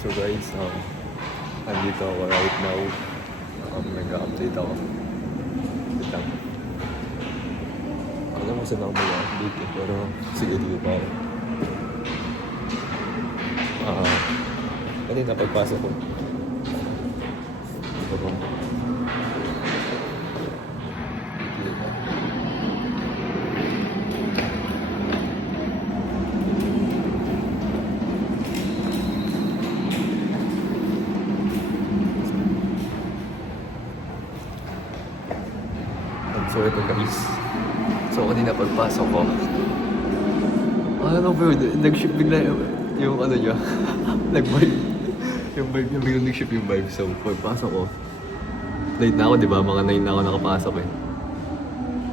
So guys, andito ako right now. Nag-update ako. Wait lang. Alam mo saan ako mag-update eh, pero sige dito pa ako. Kanina pagpasok ko. Ito ba? So ito guys. So kanina pagpasok ko, ano bro, nag-ship bigla yung ano niya. Nag-vibe. Yung vibe niya, biglang nag-ship yung vibe. So pagpasok ko, late na ako diba? Mga 9 na ako nakapasok eh.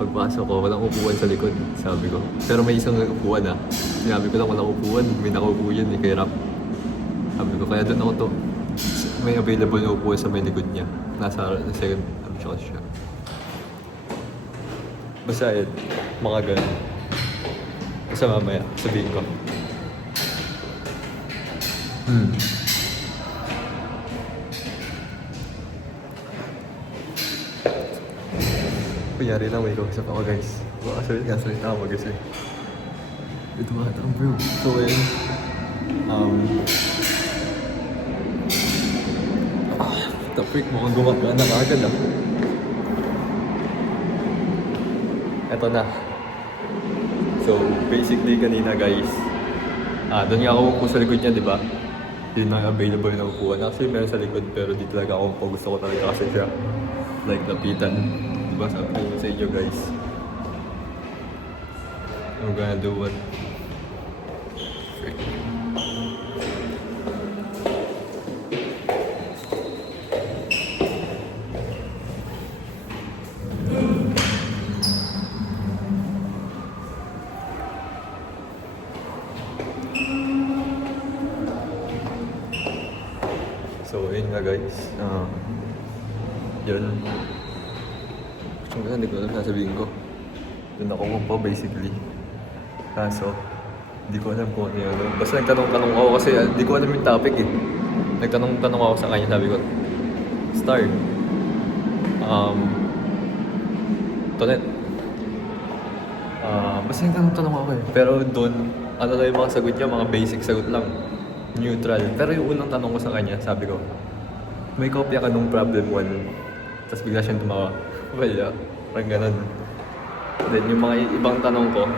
Pagpasok ko, walang upuan sa likod, sabi ko. Pero may isang upuan ah. Sinabi ko lang walang upuan, may nakaupo yan eh, kay Rap. Sabi ko, kaya doon ako to. May available na upuan sa may likod niya. Nasa second option siya. Basta yun, mga ganun. Basta mamaya, sabihin ko. Kunyari lang, may kausap ako guys. Baka sabihin nga, salita ako mag-isa. Ito nga ito, bro. So yun, the freak mo kung gumagana na agad ah. Eto na. So, basically kanina guys, doon nga ako upo sa likod niya, di ba? Yun na available na upuan. Actually, meron sa likod, pero di talaga ako po. Gusto ko talaga kasi siya, like, lapitan. Di ba? Sabi ko sa inyo guys, I'm gonna do what? Frick. So, yun nga guys. Yun. Hindi ko alam sasabihin ko. Doon ako po basically. Kaso, hindi ko alam kung ano yun. Basta nagtanong-tanong ako kasi hindi ko alam yung topic eh. Nagtanong-tanong ako sa kanya. Sabi ko, Star. Tonet. Basta nagtanong-tanong ako eh. Pero doon, ano lang yung mga sagot niya, mga basic sagot lang. Neutral. Pero yung unang tanong ko sa kanya, sabi ko, may kopya ka nung problem 1. Tapos bigla siyang tumawa. Well, yeah. Parang ganun. Then yung mga ibang tanong ko,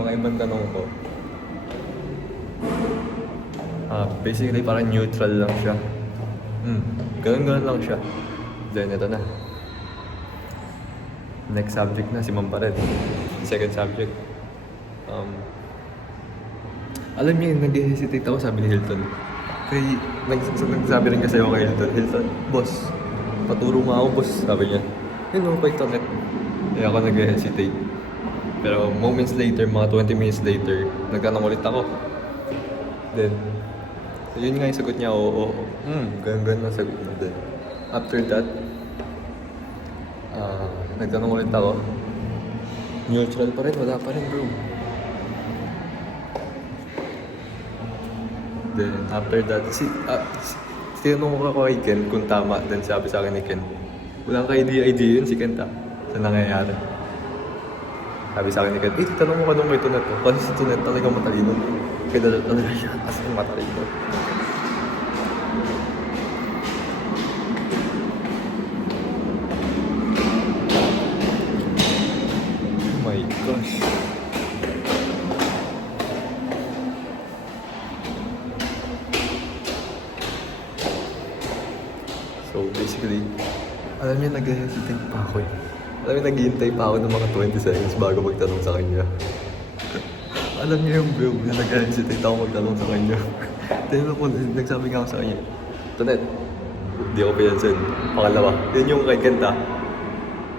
mga ibang tanong ko, basically parang neutral lang siya. Ganun lang siya. Then ito na. Next subject na, si Ma'am pa rin. Second subject. Alam niyo, nag-hesitate ako, sabi ni Hilton. Kaya nagsabi rin kasi ako kay Hilton. Hilton, boss, paturo nga ako, boss, sabi niya. Yun know, Python net. Kaya ako nag-hesitate. Pero moments later, mga 20 minutes later, nagtanong ulit ako. Then, yun nga yung sagot niya, oo. Ganun ang sagot niya. Then, after that, nagtanong ulit ako. Neutral pa rin, wala pa rin bro. Then after that, tinanong ko kay Ken kung tama. Then sabi sa akin ni Ken, walang ka-idea yun si Ken ta. Sa nangyayari. Sabi sa akin ni Ken, tanong mo ka nung may Tonet. Kasi si Tonet talaga matalino. Kaya talaga siya as in matalino. Gosh. So basically, alam niyo nag-hesitate pa ako eh. Alam niyo naghihintay pa ako ng mga 20 seconds bago magtanong sa kanya. Alam niyo yung bro, na nag-hesitate ako magtanong sa kanya. Then ako, nagsabi nga ako sa kanya, Tonet, di ako pinansin. Pangalawa, yun yung kay Kenta.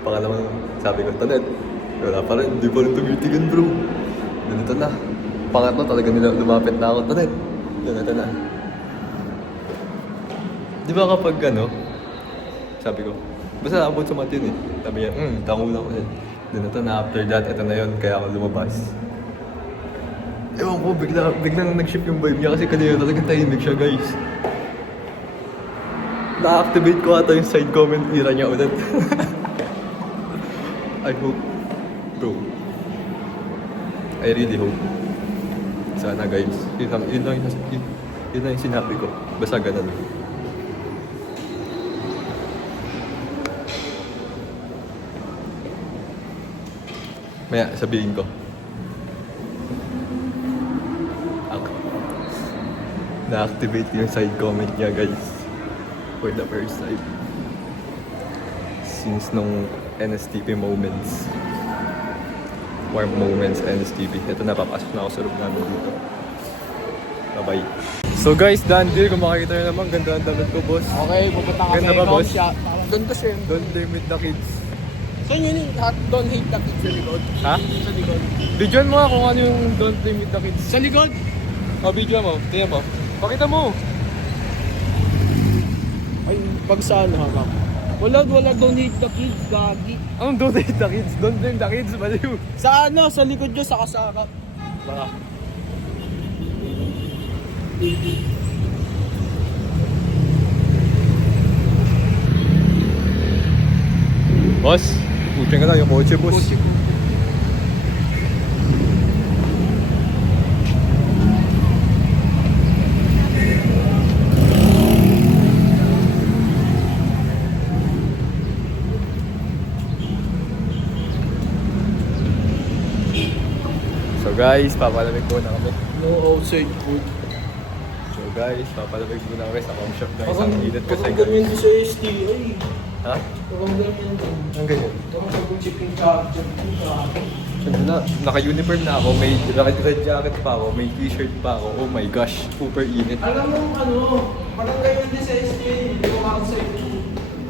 Pangalawa, sabi ko, Tonet, wala pa rin, di pa rin tumitigan bro. Ganito na. Pangatlo talaga nila lumapit na ako. Tonet, ganito na. Di ba kapag ano, sabi ko, basta abot sa mat yun eh. Sabi niya, tango lang ko yun. Ganito na, after that, ito na yun, kaya ako lumabas. Ewan ko, biglang nag-shift yung vibe niya kasi kanina talagang tahimik siya, guys. Na-activate ko ata yung side comment era niya ulit. I hope, bro. I really hope. Sana, guys. Yun lang yung sinabi ko. Basta ganun. Maya, sabihin ko. Na-activate yung side comment niya, guys. For the first time. Since nung NSTP moments. Warm moments, NSTP. Ito na, papasok na ako sa room namin dito. Bye-bye. So guys, done deal. Kung makikita nyo naman, ganda ang damit ko, boss. Okay, pupunta kami. Ganda ba, boss? Doon to siya. Don't play with the kids. Saan yun yung don't hate the kids sa likod? Ha? Sa likod. Videoan mo nga kung ano yung don't play with the kids. Sa likod? O, videoan mo. Tingnan mo. Pakita mo. Ay, pag saan harap? Wala, don't hate the kids, gagi. Anong don't hate the kids? Don't blame the kids, baliw. Sa ano? Sa likod nyo, sa kasarap. Baka. Boss, putin ka na yung kotse, boss. So guys, papalamig muna kami. No outside food. So guys, papalamig muna kami sa home shop na isang init kasi Parang ganyan din sa STI. Ha? Parang ganyan din. Ang ganyan. Parang pag-chicken charger. Naka-uniform na ako, may red jacket pa ako, may t-shirt pa ako. Oh my gosh, super init. Alam mo ano, parang ganyan din sa STI. Hindi ko outside food.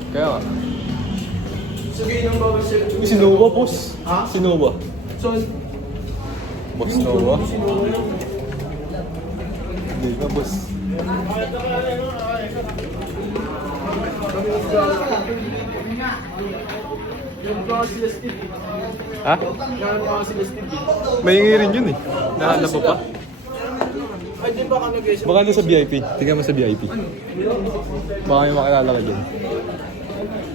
Kaya nga. Sagay ng bawal sa Si Noah, boss. Ha? Si Noah. So, Boss Noah. Sino yun? Hindi na, boss. Yung mga sila Steve. Ha? Yung mga sila Steve. Maingay rin yun eh. Nahanap mo pa? Ay, di ba ka nag-guess? Baka na sa VIP. Tingnan mo sa VIP. Baka may makilala ka dyan.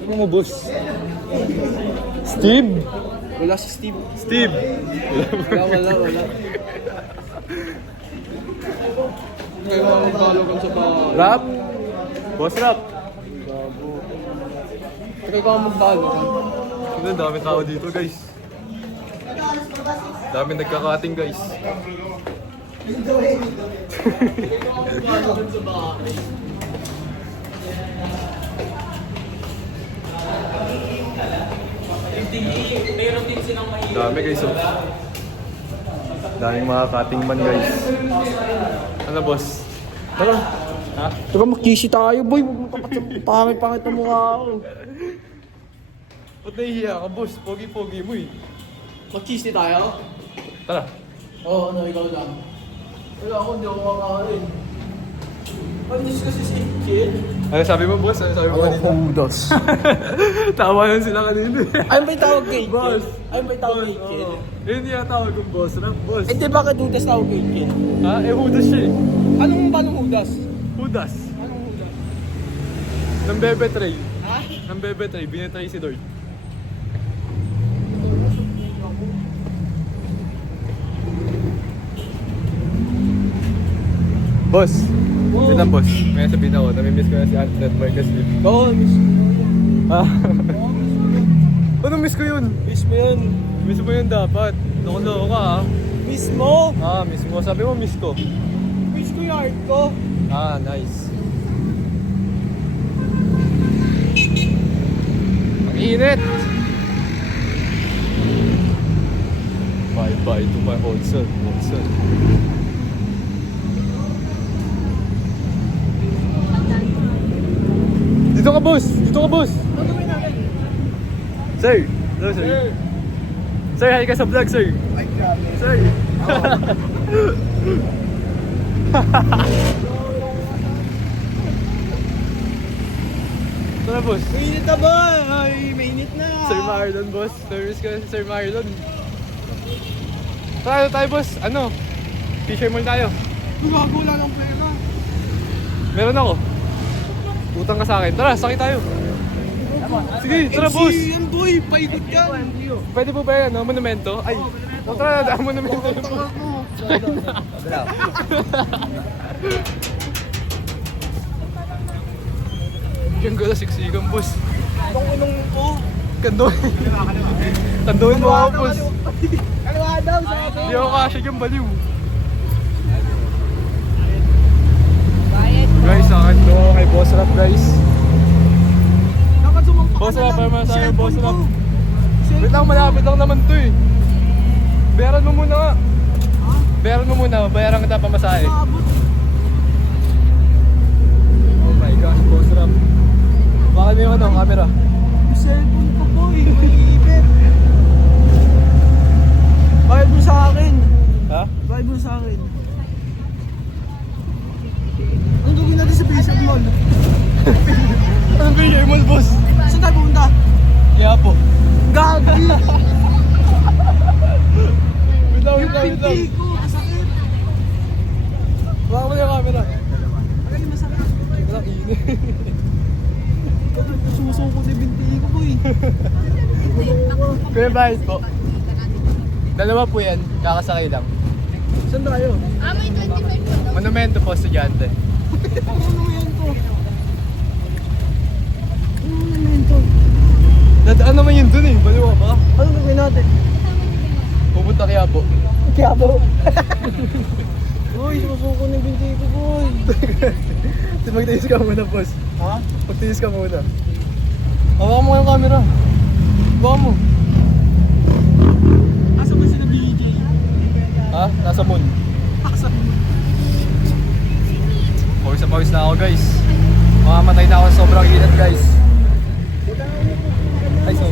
Ano mo, boss? Steve? Wala si Steve. Steve! Wala. Kaya mga magkalo kang sa bahay. Rap? Boss Rap? Kaya mga magkalo kang. Ang dami tao dito, guys. Dami nagkakating, guys. Kaya mga magkalo kang sa bahay. Meron din silang mahirap. Dami, guys. Oh. Daming mga cutting man, guys. Ano, boss? Tara. Ha? Tara, makisi tayo, boy. Pangit ang mukha ako. Ba't nahihiya ka, boss? Pogi-pogi mo eh. Makisi tayo? Tara. Oo, ano, ikaw lang. Wala ako, hindi ako makakain. Panis kasi si Kid. Ano sabi mo, boss? Ano sabi mo kanina? Hudas. Tawa yan sila kanina. Ayun ba yung tawag kay Kid? Boss. Ayun ba yung tawag kay Kid? Yun yung tawag kong boss Rap, boss. Eh, di ba kadudas tawag kay Kid? Ha? Eh, Hudas siya eh. Paano hudas? Hudas. Anong hudas? Nang Bebe Tray. Ha? Nang Bebe Tray. Binitray si Lord. Boss. Wow. Yun lang, boss. May sabihin ako. Namimiss ko na si Antoinette Marquez. Oo, miss mo. Ha? Oo, miss mo. Ano miss ko yun? Miss mo yun. Miss mo yun dapat. Loko-loko ka ha. Miss mo. Ah, miss mo. Sabi mo miss ko. Miss ko yung art ko. Ah, nice. Ang init! Bye-bye to my old son. Dito ka, boss! Dito ka, boss! Ano gawin natin? Sir! Hello, sir. Sir, hi ka sa vlog, sir. Ay, grabe. Sir! Tara, boss. Mainit na ba? Ay, mainit na. Sir Marlon, boss. Service ka na si Sir Marlon. Tara tayo, boss. Ano? Mag-fisher mall tayo. Gumago lang ng pera. Meron ako. Utang ka sa akin. Tara, sakay tayo. Sige, tara boss. Yan boy, paikot yan. Pwede po ba yan, no? Monumento? Ay, tara, monumento na po. Yung gala, siksikan boss. Itong inong po. Kandoin. Kandoin mo ako boss. Kaliwa daw, sabi. Hindi ako kasya yung baliw. Guys, akin to kay Boss Rap guys. Dapat sumampa Boss Rap, para masabi Cellphone Boss Rap. ko. Wait lang, malapit lang naman to eh. Bayaran mo muna nga. Bayaran mo muna, bayaran kita pamasahe. Maabot. Oh my gosh, Boss Rap. Bakit may ano, camera? Yung cellphone ko boy, may ibit. Bayad mo sa akin. Ha? Bayad mo sa akin. Anong gagawin natin sa Basic Mall? Anong bigay mo, boss? Saan tayo pumunta? Kaya po. Gagi! Wait lang, wait lang, wait lang. Pinti ko, kasakit. Baka mo na yung camera. Ay, masakit. Walang init. Susuko na yung binti ko boy. Kuya Bahit po. Dalawa po yan, kakasakay lang. Saan tayo? May 25 po. Monumento po, estudyante. Ano naman to? Ano naman to? Dadaan naman yun dun eh, baliw ka ba? Ano gagawin natin? Pupunta kaya po. Kaya po. Uy, susuko na yung binti ko boy. Magtiis ka muna, boss. Ha? Magtiis ka muna. Hawakan mo yung camera. Hawakan mo. Asa ba sila BJ? Ha? Nasa moon. Asa? Pawis na pawis na ako, guys. Mamamatay na ako sa sobrang init, guys. Ay, so.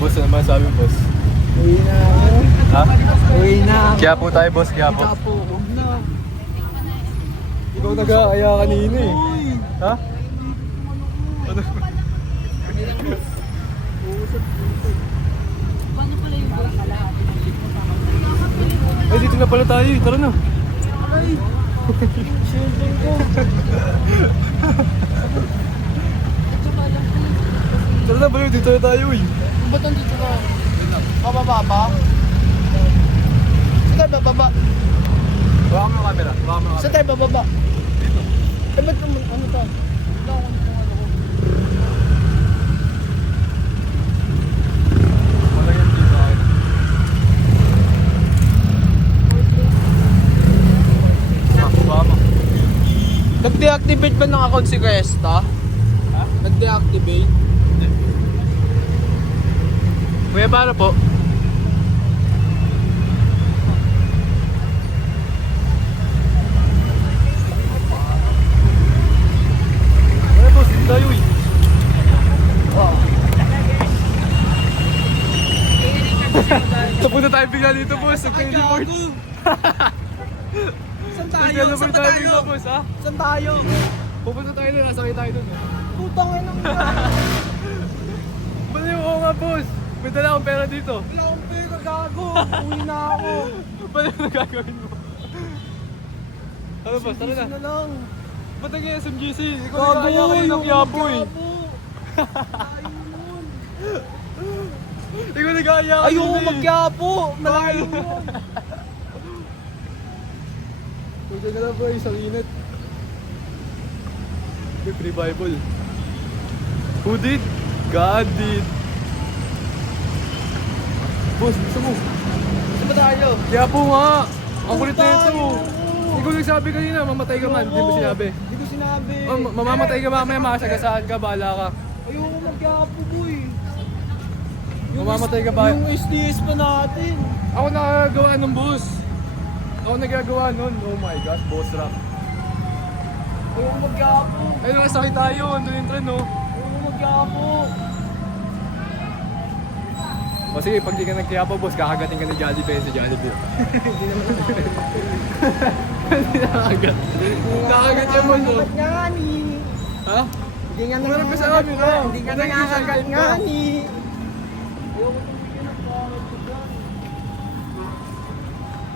Boss, ano naman sabi, boss? Uwi na ako. Ha? Uwi na ako. Kaya po tayo, boss. Kaya po. Kaya po, huwag na. Ikaw nag-aaya kanina eh. Uy! Ha? Ano? Paano pala yung boss? Ay, dito na pala tayo eh. Tara na. Ay! Cellphone ko. Tara na, baliw. Dito na tayo eh. Ba't nandito ka? Bababa pa? Saan tayo bababa? Hawakan mo ang camera. Hawakan mo ang Saan camera. tayo bababa? Dito. Eh, ba't naman ano to? Wala akong ano ko. Wala yan dito. Hawakan mo. Nag-deactivate ba ng account si Cresta? Ha? Nag-deactivate? Kuya, paano po? Ano boss, dito tayo eh. Tapunta tayo bigla dito boss, nag-teleport. Saan tayo? Nag-teleport Saan tayo tayo? bigla boss ha. Saan tayo? Pupunta tayo doon, nasakay tayo doon. Putang ina mo. Baliw ko nga boss. May dala akong pera dito. Wala akong pera, gago. Uwi na ako. Baliw na gagawin mo. Ano boss, tara na. Busy na lang. Ba't nag-SMGC? Ikaw Gago, nag-aaya kayo ng Quiapo eh. Tayo nun. Ikaw nag-aaya ka Ayoko nun eh. mag-Quiapo. Malayo yun. Huwag ka na bro, isang init. Free Bible. Who did? God did. Boss, gusto mo? Saan ba tayo? Kaya po nga. Ang kulit na ito. Tayo. Ikaw nagsabi kanina, mamatay ka man. Hindi mo sinabi. Hindi ko sinabi. Oh, mamamatay ka mamaya, makasagasaan ka, bahala ka. Ayoko mag-Quiapo, boy. Mamamatay ka ba? Yung SDS pa natin. Ako nakagawa ng boss. Ako nagagawa nun. Oh my gosh, boss rap. Ayoko mag-Quiapo. Ayun, nasakit tayo. Andun yung tren, oh. Ayoko mag-Quiapo. O sige, pag di ka nagkiyapa, boss, kakagating ka ng Jollibee sa Jollibee. Hindi naman Hindi nakagat. Nakagat yung boss oh. nga ni. Ha? Hindi nga Umarap ka sa camera. Hindi ka Umarap ka sa nangangagat camera. nga ni.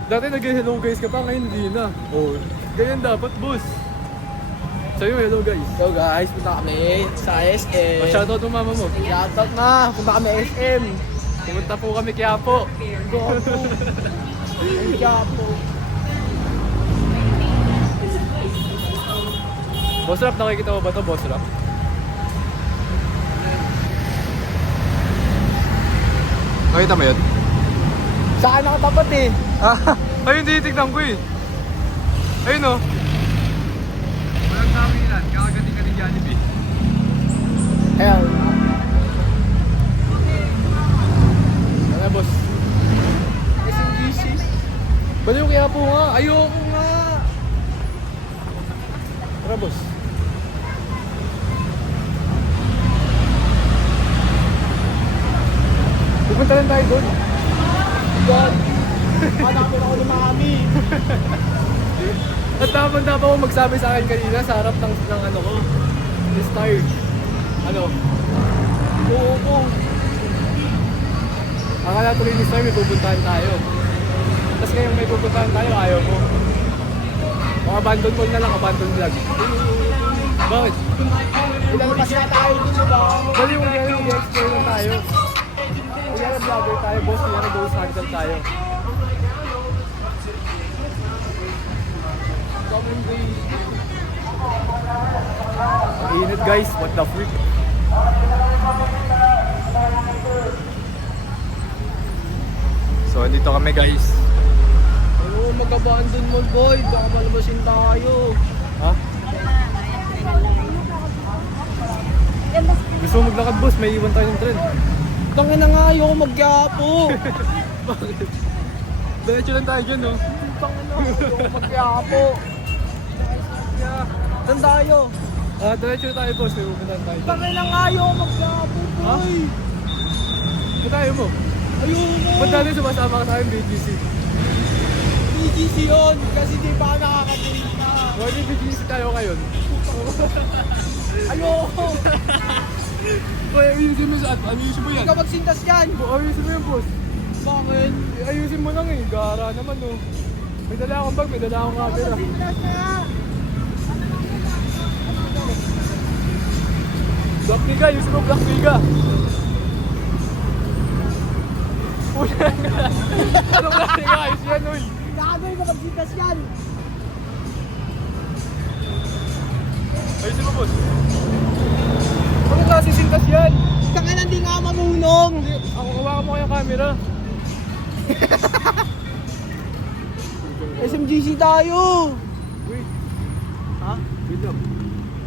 Dati nag-hello guys ka pa, ngayon hindi na. Oh, ganyan dapat boss. Sa'yo, hello guys. So guys, punta kami sa SM. Shoutout mo mama mo. Shoutout na. Punta kami SM. Pumunta po kami kaya po. Gopo. Ang Quiapo. Boss Rap, nakikita mo ba ito, Boss Rap? Nakita mo yun? Saan nakatapat eh? Ayun, titignan ko eh. Ayun oh. Walang kawilan, kakagating ka ni Jollibee. Ayun. Ano boss? SMGC. Baliw kaya po nga, ayoko nga. Tara boss. Pupunta lang tayo doon. God. Hanapin ako ni Mami. At tama ako magsabi sa akin kanina sa harap ng ano ko. This tired. Ano? Oo po. Akala tuloy ni Star may pupuntahan tayo. Tapos ngayon may pupuntahan tayo, ayaw mo. Abandon mo na lang, abandon vlog. Bakit? Ilalabas na tayo dito ba? Bali yung gano'n, mag-explore na tayo. Kaya vlogger tayo, boss, kaya ghost hunter tayo. Ang init guys, what the freak? So, andito kami guys. Oo, mag-abandon mo boy. Baka malabasin tayo. Ha? Gusto mo maglakad boss, may iwan tayo ng trend. Tangin na nga, ayoko mag-Quiapo. Bakit? Diretso lang tayo dyan, no? Tangin na, ayoko mag-Quiapo. Saan tayo? Diretso tayo, boss. May pupuntahan tayo. Tangin na nga, ayoko mag-Quiapo boy. Ba't tayo mo? Ayoko. Ba't dati sumasama ka sa akin, BGC? BGC yun, kasi di pa nakakatingin na. Why may BGC tayo ngayon? Ayoko. Uy, ayusin mo sa ayusin mo yan. Ikaw magsintas yan. Ayusin mo yan, boss. Bakit? Ayusin mo lang eh. Gara naman, no. May dala akong bag, may dala akong camera. Magsintas na. Black Mega, ayusin mo Black Mega. Uy, anong Black Mega? Ayusin yan, uy. Gagawin ko magsintas yan. Ayusin mo, boss. Ano kasi sintas yan? Tangin na, hindi nga marunong. Ako, hawakan mo kayong camera. SMGC tayo. Wait, Ha? wait lang.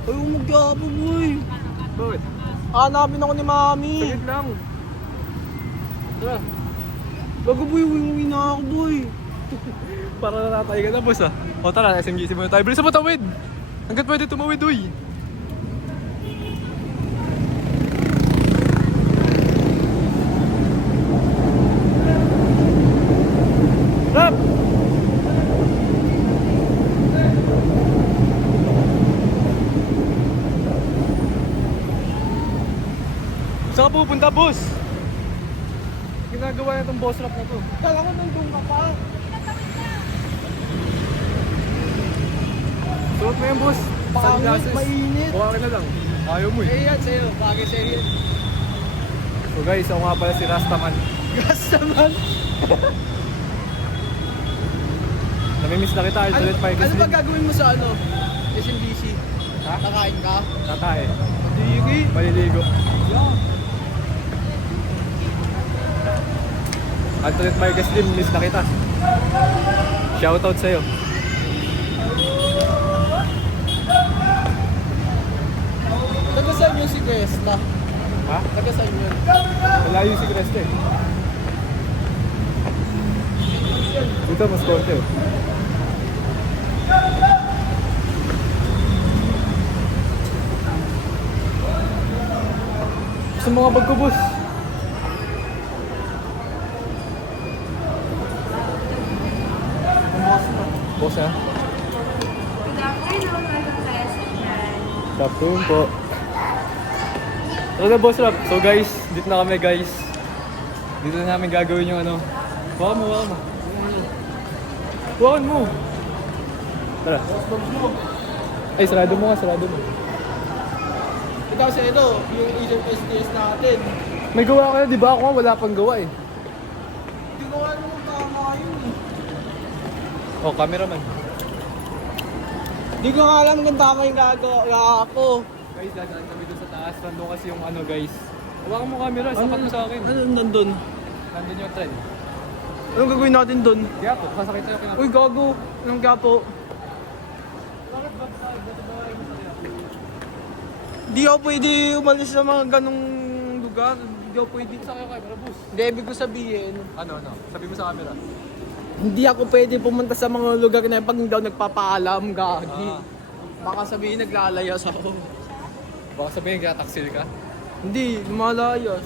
Ayoko mag-Quiapo boy. Bakit? Hanapin ako ni Mami. Saglit lang. Tara. Bago boy, uwi na ako boy. Para natatay ka na, boss ah. O tara, SMGC muna tayo. Bilis mo tawid. Hanggat pwede tumawid, uy. Rap! Saan ka pupunta, boss? Ginagawa na itong boss rap na to. Kala ko nandun ka pa. Suot mo yan, boss. Pangit, Sunglasses. mainit. Buka ka na lang. Ayaw mo eh. Eh yan sa'yo, bagay sa'yo yan. So guys, ako nga pala si Rastaman. Gas naman. Namimiss na kita, Ultimate Fire Ano ba Gasly. gagawin mo sa ano? SMBC? Ha? Kakain ka? Tatae. Digi. Maliligo. Yeah. Ultimate Fire Gasly, miss na kita. Shoutout sa'yo. Taga saan yung si Tesla? Ha? Taga saan yun? Malayo si Creste. Dito, mas konti oh. Gusto mo nga bag ko, boss? Boss na? Sakto yun po. Tara na boss rap. So guys, dito na kami guys. Dito na namin gagawin yung ano. Wakan mo. Wakan mo. Tara. Ay, sarado mo nga, sarado mo. Kasi ito, yung isang SDS natin. May gawa kayo, di ba? Ako nga wala pang gawa eh. Hindi ko alam kung tama yun eh. Oh, cameraman. Hindi ko nga alam kung tama yung gagawa ko. Guys, dadaan kami doon sa taas. Nandun kasi yung ano guys. Hawakan mo camera, sapat mo sa akin. Ano nandun? Nandun yung trend. Anong gagawin natin dun? Kaya po, sasakit tayo kinapo. Uy, gago. Anong gapo? Hindi ako pwede umalis sa mga ganong lugar. Hindi ako pwede. Saan kayo camera, boss? Hindi, ibig ko sabihin, Ano? Sabi mo sa camera. hindi ako pwede pumunta sa mga lugar na yun pag hindi ako nagpapaalam, gagi. Baka sabihin naglalayas ako. Baka sabihin kaya taksil ka? Hindi, lumalayas.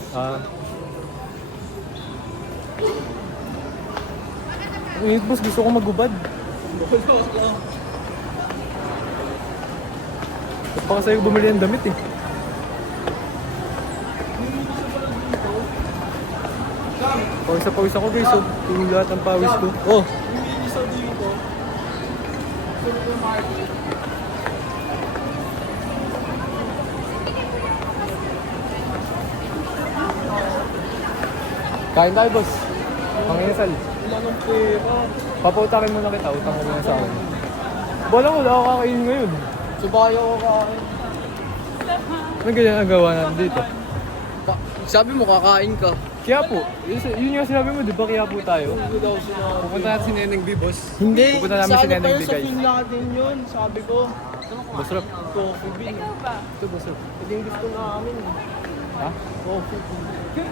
Wait, boss, gusto ko magubad. Ba't pa kasi bumili ng damit eh? Pawis ako guys, oh. Tingin lahat ng pawis ko. Oh! Hindi sa dito. Kain tayo, boss. Panginasal. Wala ng pera. Papautakin muna kita, utang ko muna sa akin. Wala ako kakainin ngayon. Subayo ko kain. Ano ganyan ang gawa natin dito? Sabi mo kakain ka. Kaya po, yun yung sinabi mo, di ba kaya po tayo? Hindi daw sinabi. Pupunta natin si Neneng B, boss. Hindi, Pupunta namin si Neneng B, sa guys. film natin yun, sabi ko. Boss Rap. Coffee bean. Ito, boss Rap. Ito yung gusto namin. Ha? Coffee bean.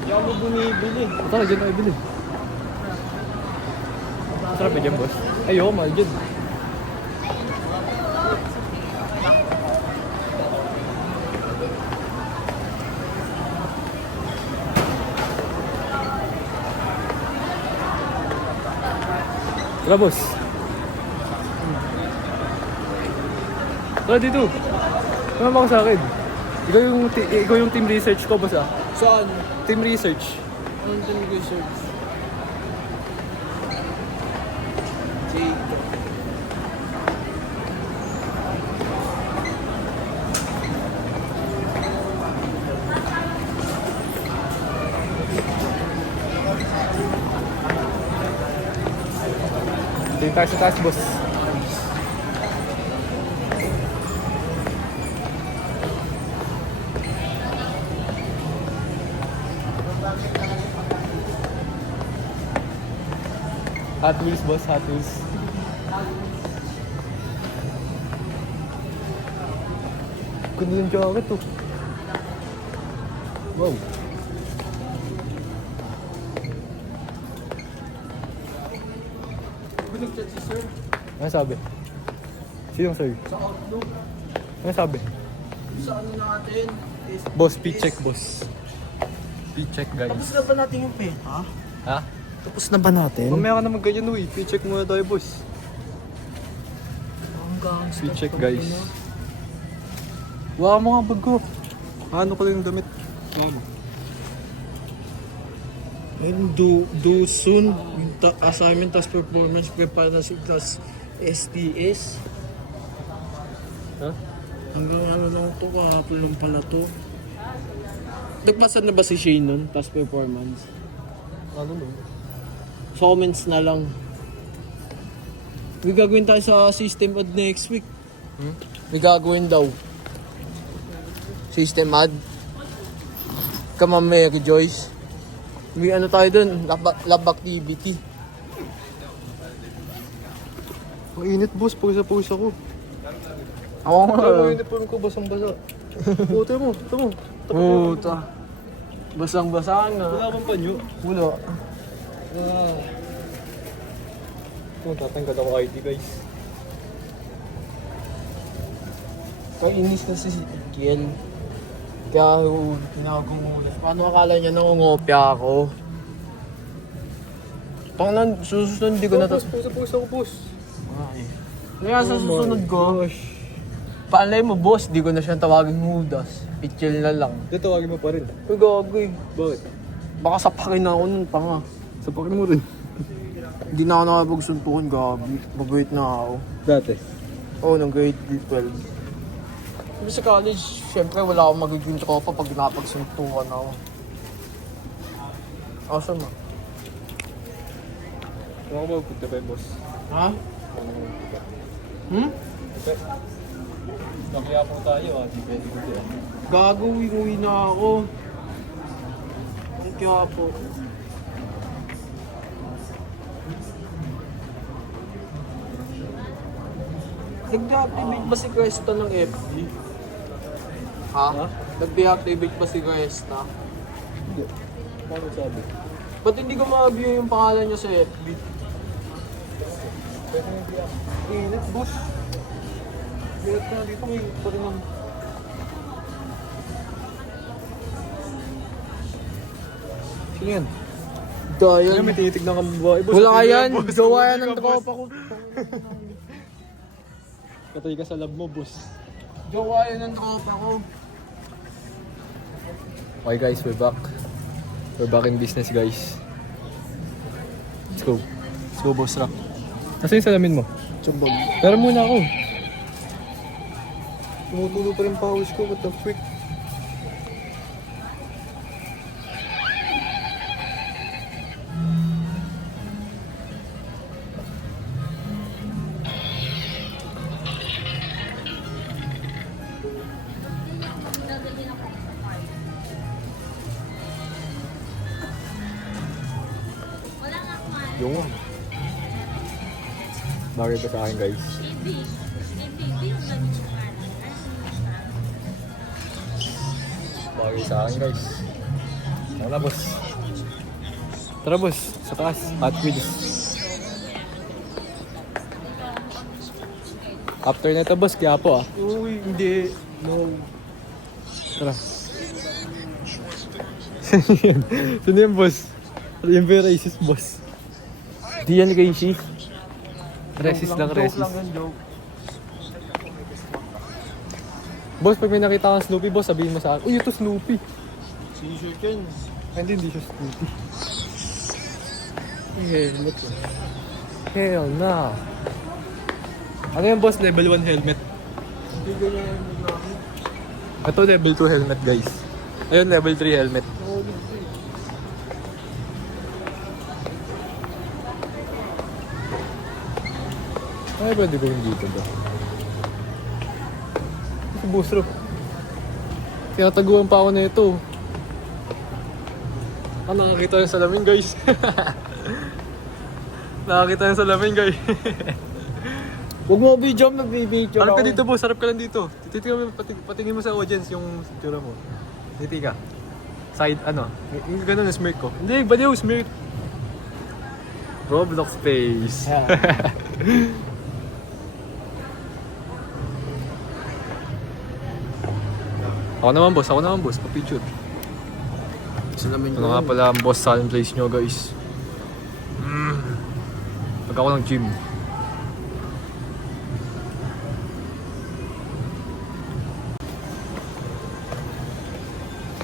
Hindi ako bumibili. Ito ka, dyan tayo bili. Masarap ba dyan, boss? Ayoko, mahal dyan. Tara, boss. Tara dito. Tumama ka sa akin. Ikaw yung team research ko, boss ah. Saan? Team research. Anong team research? Dito. Tingin tayo sa taas, boss. Hot Wheels, boss. Hot Wheels. Ganda yung jacket, oh. Wow. Binigyan si sir. Ano sabi? Sinong sir? Sa Outlook. Ano sabi? Sa ano natin. Boss, P-check, boss. P-check, guys. Tapos na ba natin yung pera? Ha? Tapos na ba natin? Mamaya ka naman ganyan, uy. P-check muna tayo, boss. Ang gangsta. P-check, guys. Wala mo nga bag ko. Ano ko lang yung damit? Wala mo. And do soon. Yung assignment task performance prepare na si class STS. Ha? Hanggang ano lang to, kahapon lang pala to. Nagpasa na ba si Shane nun? Task performance? Ano mo? Sa comments na lang. May gagawin tayo sa system ad next week. May gagawin daw. System ad. Come on, Mary Joyce. May ano tayo dun, lab activity. Ang init, boss. Pawis ako. Oo nga. Yung uniform ko, basang-basa. Puto mo, ito mo. Puta. Basang-basa nga. Wala bang panyo? Wala. Ito, tatanggal ako ID, guys. Kainis kasi si Kiel. Kaya pinakagumulas. Paano akala niya nangungopya ako? Pangalan, susunod hindi ko na to. Pawis ako, boss. Ay. Kaya sa susunod ko, paalay mo boss, di ko na siya tawagin Judas. I-chill na lang. Tawagin mo pa rin. Uy, gagoy. Bakit? Baka sapakin ako nun, tanga. Sapakin mo rin. Hindi na ako nakapagsuntukan, gabi. Mabait na ako. Dati. Oo, nung grade 12. Sabi sa college, syempre wala akong magiging tropa pag napagsuntukan ako. Awesome ah. Huwag ako magpunta pa yung boss. Ha? Hmm? Nakiya po tayo di pwede ko siya. Gago, uwi na ako. Ang kaya po. Nag-deactivate ba si Cresta ng FB? Ha? Nag-deactivate ba si Cresta? Hindi. Paano sabi? Ba't hindi ko ma-view yung pangalan niya sa FB? Init, boss. Init na dito, may pa rin ang... Sino yan? Dayan. May tinitignan kang babae, boss. Wala Sabi yan, mo, boss. gawa Sabi yan ng ka, boss. tropa ko. Patay ka sa lab mo, boss. Gawa yan ng tropa ko. Okay guys, we're back. We're back in business guys. Let's go. Let's go, boss rock. Nasaan yung salamin mo? Chumbog. Pero muna ako. Tumutulo pa rin pawis ko, what the freak? Yung bagay ba sa akin guys? Bagay sa akin guys. Tara boss. Tara, boss. Sa taas. Hot Wheels. After na ito, boss, kaya po Uy, hindi. No. Tara. Sino yan, boss? Yung ba yung racist, boss? Di yan racist. Racist lang, Joke racist. lang yun, joke. Boss, pag may nakita kang Snoopy, boss, sabihin mo sa akin, uy, ito Snoopy. T-shirt yan. Hindi siya Snoopy. Helmet. Hell na. Ano yung boss? Level 1 helmet. Hindi ganyan yung namin. Ito level 2 helmet, guys. Ayun, level 3 helmet. Ay, pwede ko yung dito ba? Ito, boss, bro. Tinataguan pa ako na ito. Ah, nakakita yung salamin, guys. Nakakita yung salamin, guys. Huwag mo video, magbibideo Harap ako. ka dito, boss. Harap ka lang dito. Patingin mo sa audience yung tura mo. Titi ka. Side, ano? Yung ganun, smirk ko. Hindi, baliw, smirk. Roblox face. Yeah. Ako naman, boss. Pa-picture. Salamin Ano nga pala ang boss salon place nyo, guys. Pag ako ng gym.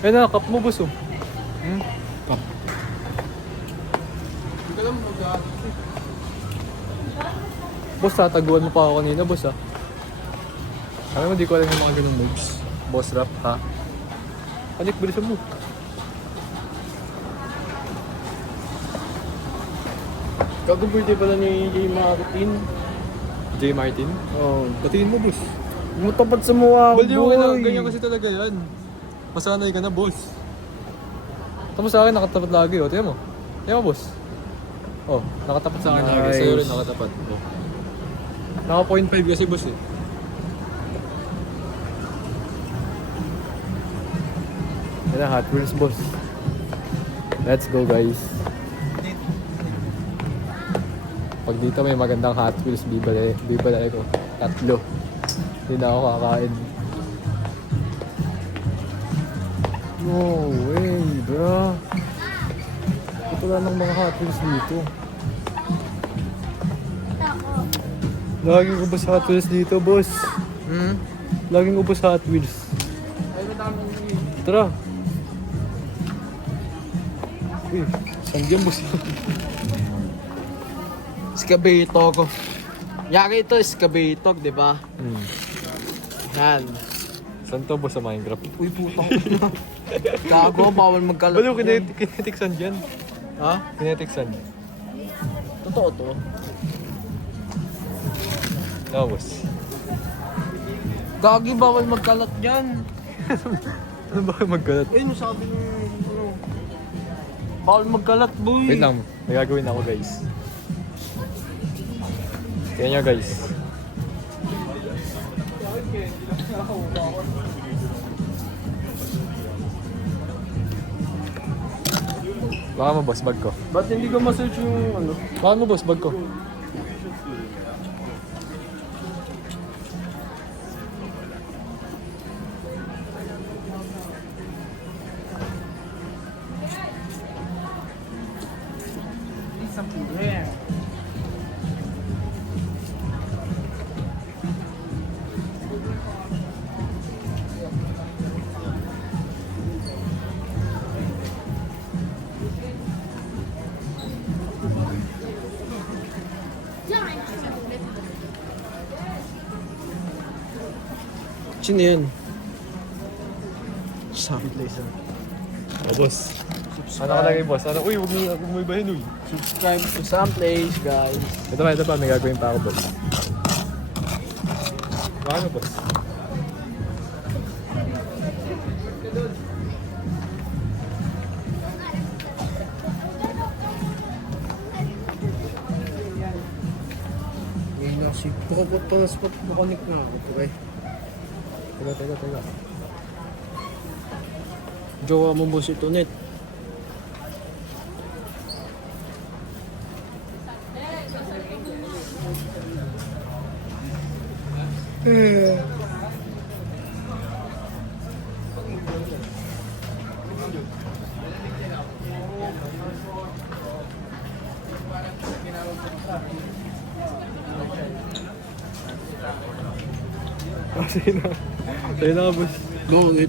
Ayun na, cup mo, boss, oh. Cup. Hindi ka lang mag- Boss, tataguan mo pa ako kanina, boss, ah. Alam mo, di ko alam yung mga ganung moves. Boss rap, ha? Alik, bilisan mo. Gago birthday pala ni J. Martin. J. Martin? Oo. Patingin mo, boss. Matapat sa mukha ko, Baliw boy. ka na, ganyan kasi talaga yan. Masanay ka na, boss. Tapos sa akin, nakatapat lagi, oh. Tingnan mo. Tingnan mo, boss. Oh, nakatapat sa akin lagi. Sa'yo rin nakatapat. Oh. Naka 0.5 kasi, boss, eh. Yan na, Hot Wheels, boss. Let's go, guys. Pag dito may magandang Hot Wheels, bibalik ko. 3. Hindi na ako kakain. No way, bro. Ito lang ng mga Hot Wheels dito. Laging ubos sa Hot Wheels dito, boss. Hmm? Laging ubos sa Hot Wheels. Ay, madami yun. Tara. Uy, saan dyan, boss? Skabitog. Yari ito, skabitog, di ba? Yan. Saan to, boss, sa Minecraft? Uy, putang ina. Gago, bawal magkalat. Baliw, kinetic sand yan. Ha? Kinetic sand. Totoo to. No, boss. Gagi, bawal magkalat yan. Ano ba kayo magkalat? Eh, sabi ng ano. Bawal magkalat, boy. Wait lang, may gagawin ako, guys. Kaya nyo, guys. Baka mo, boss, bag ko. Ba't hindi ko ma-search yung ano? Baka mo, boss, bag ko. Sino yan? Sabi laser. Oh, boss. Ano ka lagay, boss? Ano? Uy, huwag mo ibahin, uy. Subscribe to Someplace, guys. Ito pa, may gagawin pa ako, boss. Baka mo, boss. Ngayon na si Propot pa na spot. Connect na ako, pre. Teka. Jowa mo boss ito, net. Sa'yo na ka, boss. Go, net.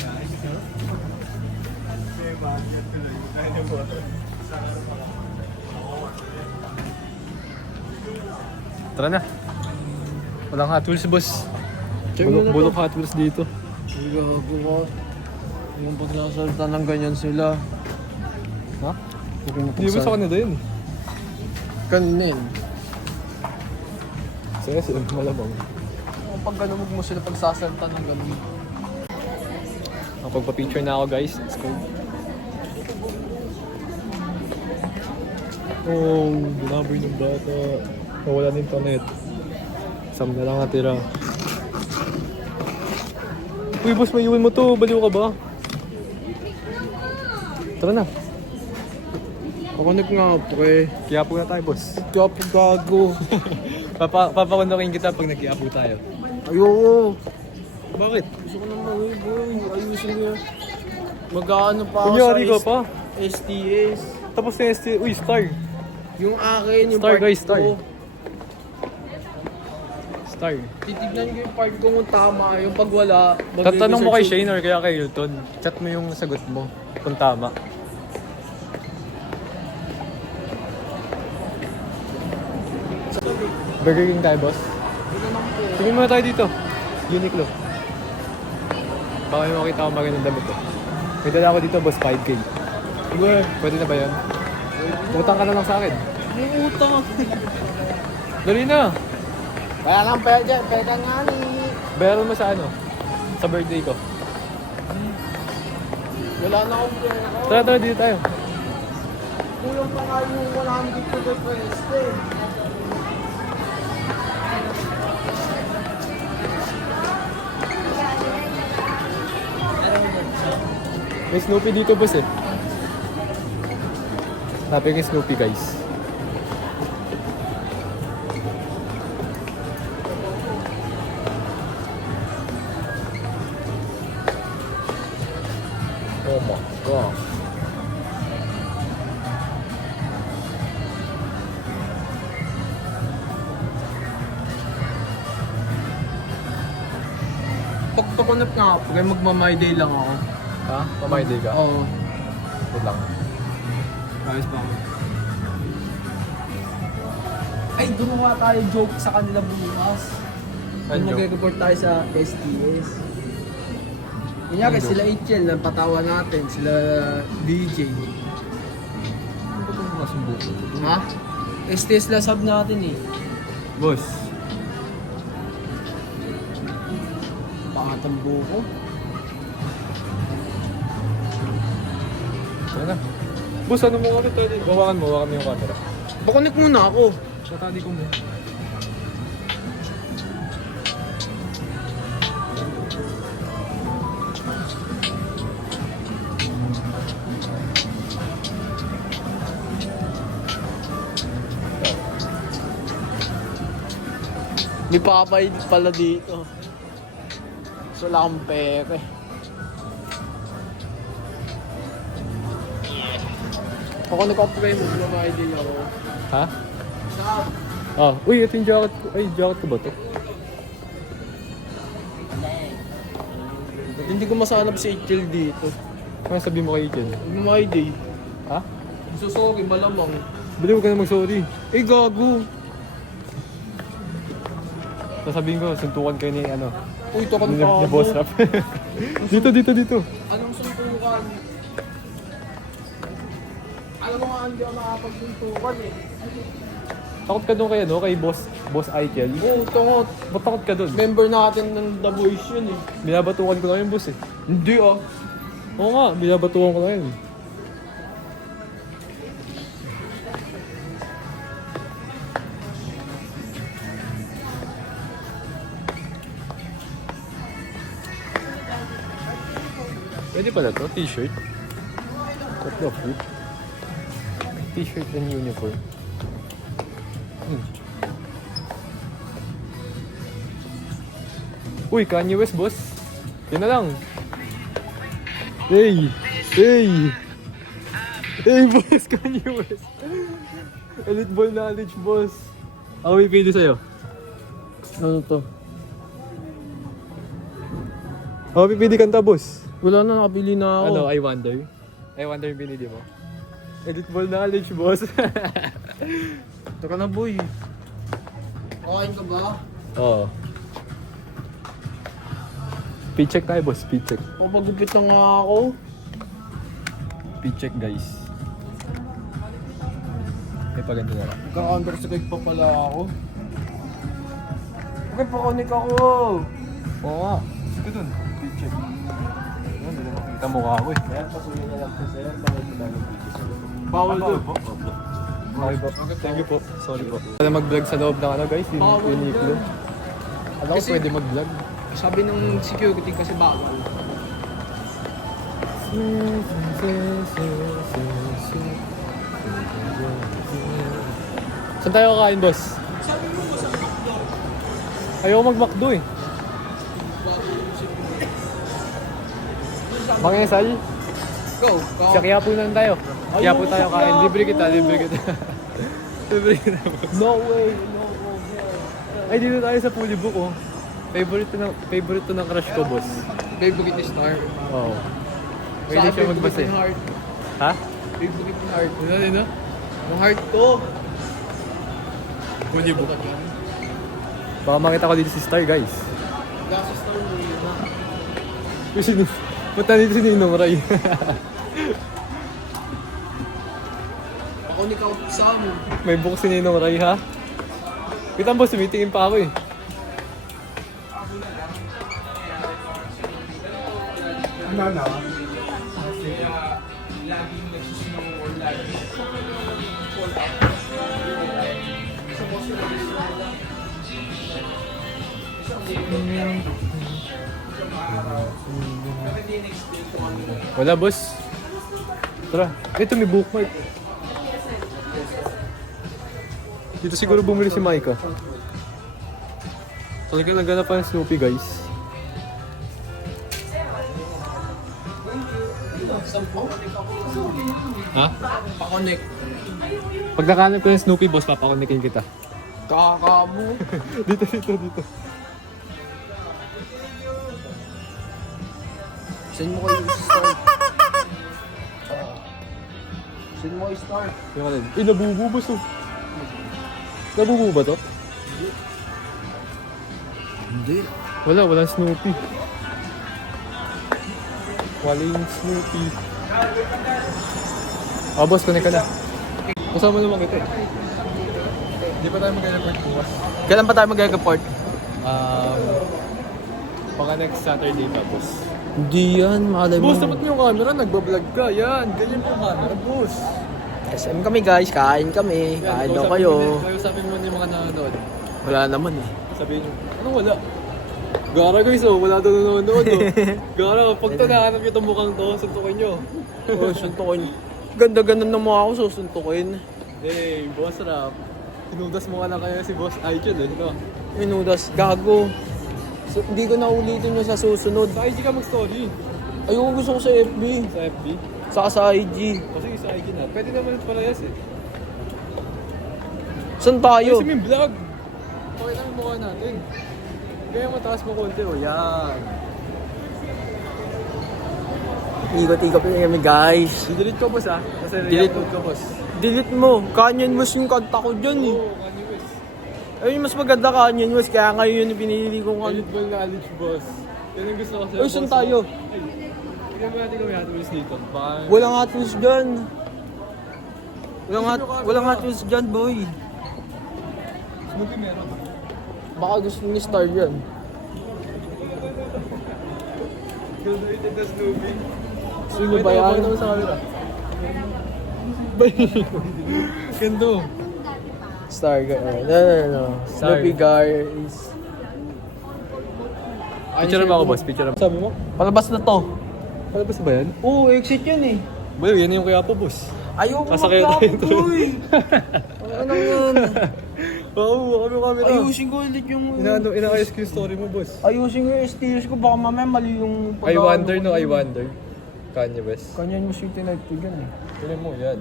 Tara na. Walang Hot Wheels, boss. Check mo na to. Bulok Hot Wheels dito. Ay, gago ko. Yung pag nasalita ng ganyan sila. Ha? Huwag mo Hindi ba sa kanila yun? Kanina yun. Sa'yo sila, malamang. Kung pag ganun, huwag mo sila pagsasalita ng ganun. Pagpa-picture na ako, guys. Let's go. Oh, binaboy ng bata. Nawala ng internet. Sam na lang natira. Uy, boss, may iwan mo to. Baliw ka ba? Tara na. Connect nga, pre. Kiyapo na tayo, boss. Kaya po gago. Papakundokin kita pag nag-kiyapo tayo. Ayoko. Bakit? Gusto ko naman, boy. Ayusin ko yan. Mag-ano pa ako Kunyari ka pa. STS. Tapos na ST. Uy, star. Yung akin, yung Star, part guys, star. ko. Star. Titignan ko yung part ko kung tama. Yung pag wala, Tatanong mo kay magre-research Shane or kaya kay Hilton. Chat mo yung sagot mo kung tama. Burger King tayo, boss. Tingin muna tayo dito. Uniqlo. Baka may makita ko magandang damit ko. May dala ako dito, boss, 5K. Pwede na ba yan? Utang ka na lang sa akin. Yung utang. Dali na! Kaya lang pwede, pwede nga ni. Bayaran mo sa ano? Sa birthday ko. Wala na akong pera. Tara, dito tayo. Kulang pa nga yung 100 to the pweste. May Snoopy dito, boss eh. Hanapin yung Snoopy, guys. Oh my God. Pagpakunap nga ako, kaya magmamay day lang ako. Ha? Mamay day ka? Oo. Wait lang. Ayos ba ako? Ay, gumawa tayo joke sa kanila bukas. Ano joke? Mag-report tayo sa STS. Kunyari, Ano joke? sila HL, napatawa natin. Sila DJ. Ano ba itong masumbo ko? Ha? STS la sub natin eh. Boss. Pangat ang buko. Ano na? Boss, ano mo kami tayo? Hawakan mo yung camera. Bakunik muna ako. Natali ko mo. May papayad pala dito. So, wala akong pere. Ako nag-apply mo, bumabayad din ako. Ha? Sa Ah, uy, ito yung jacket ko. Ay, jacket ko ba to? hindi ko masanap si HL dito. Ano sabihin mo kay Jen? Bumabayad eh. Ha? So, sorry, malamang. Bili mo ka na mag-sorry. Eh, gago. Sasabihin ko, suntukan kayo ni ano. Uy, ito ka Ni Boss Rap. dito. Anong suntukan? Alam mo nga, hindi ako nakapagsuntukan eh. Takot ka doon kay ano, kay Boss Aikel. Oo, tungot. Ba't takot ka doon? Member natin ng The Boys yun eh. Binabatukan ko lang yung boss eh. Hindi ah. Oo nga, binabatukan ko lang yun. Pwede pala to, t-shirt. What the fuck? T-shirt and uniform. Uy, Kanye West, boss. Yun na lang. Hey, boss, Kanye West. Elite ball knowledge, boss. Ako may pili sa'yo. Ano to? Ako pipili kanta, boss. Wala na, nakabili na ako. Ano, I wonder yung pinili mo. Elite ball knowledge, boss. Taka na boy. Kain ka ba? Oo. Speed check tayo, boss. Speed check. Papagupit na nga ako. Speed check, guys. May paganda na lang. Nagka-undersecond pa pala ako. Okay, pakunik ako. Oo nga. Sige dun. Speed check. Ayun, hindi na makita mukha ko eh. Kaya pasuyin na lang po sa'yo. Bakit mo dami video sa'yo? Bawal to. Okay po. Thank you po. Sorry po. Wala mag-vlog sa loob ng ano, guys. Bawal Uniqlo. yan. Alam ko Kasi- pwede mag-vlog. Sabi ng security kasi bawal. Saan tayo kakain, boss? Ayaw mag-McDo eh. Mga Esal, Go. sa Quiapo na lang tayo. Quiapo tayo kain. Libre kita. Libre kita, boss. No way. Ay, dito tayo sa Fully Book, oh. Favorite to ng crush ko, boss. Favorite ni Star. Oo. Pwede siya magbasa Favorite eh. ni Heart. Ha? Favorite ni Heart. Ano? Yung heart ko. Fully Book. Baka makita ko dito si Star, guys. Gasa Star mo yun na. Kasi punta dito si Ninong Ray. Ako ni Count Sam. May book si Ninong Ray, ha? Kita mo, sumitingin pa ako eh. Wala, boss. Tara. Ito, may bookmark. Dito siguro bumili si Micah. Talagang naghanap pa ng Snoopy, guys. Ha? Pakonek. Pag nakahanap ko ng Snoopy, boss, papakonikin kita. Kakamo. Dito. Send mo kayo start. Send mo kayo start. Yung alin? Nabubu boss oh. Nabubu ba to? Hindi. Walang Snoopy. Walang Snoopy. Boss, connect ka na. Kasama naman kita eh. Hindi pa tayo mag-report bukas. Kailan pa tayo mag-report? Baka next Saturday pa, boss. Hindi yan, malay mo. Boss, dapat mo yung camera, nagbablog ka. Yan, ganyan po camera, boss. SM kami guys, kain kami. Kain daw kayo. Kausapin mo yung mga nanonood. Wala naman eh. Sabihin nyo, anong wala? Gara guys, oh, wala daw nanonood, oh. Gara, pag ito nahanap nyo itong mukhang to, suntukin nyo. Oh, suntukin. Ganda-ganda ng mukha ko, susuntukin. Hey, boss rap. Tinudas mo ka na kaya si boss Aichel, eh, no? Minudas, gago. So, hindi ko na ulitin yun sa susunod. Sa IG ka mag-story. Ayoko, gusto ko sa FB. Sa FB. Saka sa IG. Kasi sa IG na. Pwede naman parehas eh. Saan tayo? Kasi may vlog. Pakita mo yung mukha natin. Kaya mataas mo konti, oh. Yan. Ikot-ikot na kami guys. I-delete ko, boss, ah. Kasi Delete. re-upload ko, boss. Delete mo. Kanyan West yung kanta ko dyan eh. Oo, Kanye West. Ay, mas maganda Kanyan West. Kaya ngayon yun yung pinili kong kanta. Valuable knowledge, boss. Yan ang gusto ko sa'yo, Ay, saan boss. tayo? Ay, tignan mo natin kung may Hot Wheels dito. Baka... Walang Hot Wheels dyan. Walang Hot Wheels dyan, boy. Snoopy meron. Baka gusto ni Star yan. Graduated na Snoopy. Sino ba yan? Pakita mo sa camera. Gando. Star guy. No. Snoopy guys. Picture mo ako, boss. Picture mo. Sabi mo? Palabas na to. Palabas ba yan? Oo, exit yan eh. Boy, yan yung kaya po, boss. Ayoko Masakit maglapo, tayo. boy. Ano yan? Oo, kami camera. Ayusin ko ulit yung... Inaayos ko yung story mo, boss. Ayusin ko yung STS ko. Baka mamaya mali yung... I wonder, no? I wonder. Kanye West. Kanyan mo City Night ko dyan eh. Tignan mo, yan.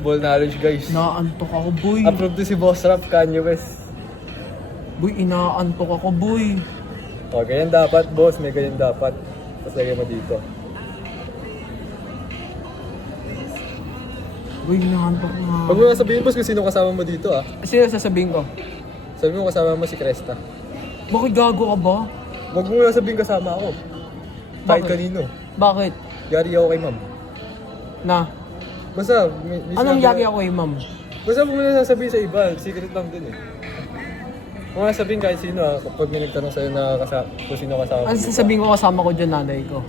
Ball knowledge, guys. Inaantok ako, boy. Approve to si Boss Rap, Kanye West. Boy, inaantok ako, boy. O, ganyan dapat, boss. May ganyan dapat. Tapos lagay mo dito. Boy, inaantok na. Huwag mo na sabihin, boss, kung sino kasama mo dito, ah. Sino sasabihin ko? Sabi mo kasama mo si Cresta. Bakit gago ka ba? Huwag mo na sabihin kasama ako. Kahit Bakit? kanino. Bakit? Yari ako kay ma'am. Na? Basta, Anong yaki ako eh, ma'am? Basta huwag mo na sasabihin sa iba. Secret lang din eh. Huwag mo na sabihin kahit sino, ah. Kapag may nagtanong sa'yo na kung sino kasama mo. Ano sasabihin ko kasama ko dyan, nanay ko?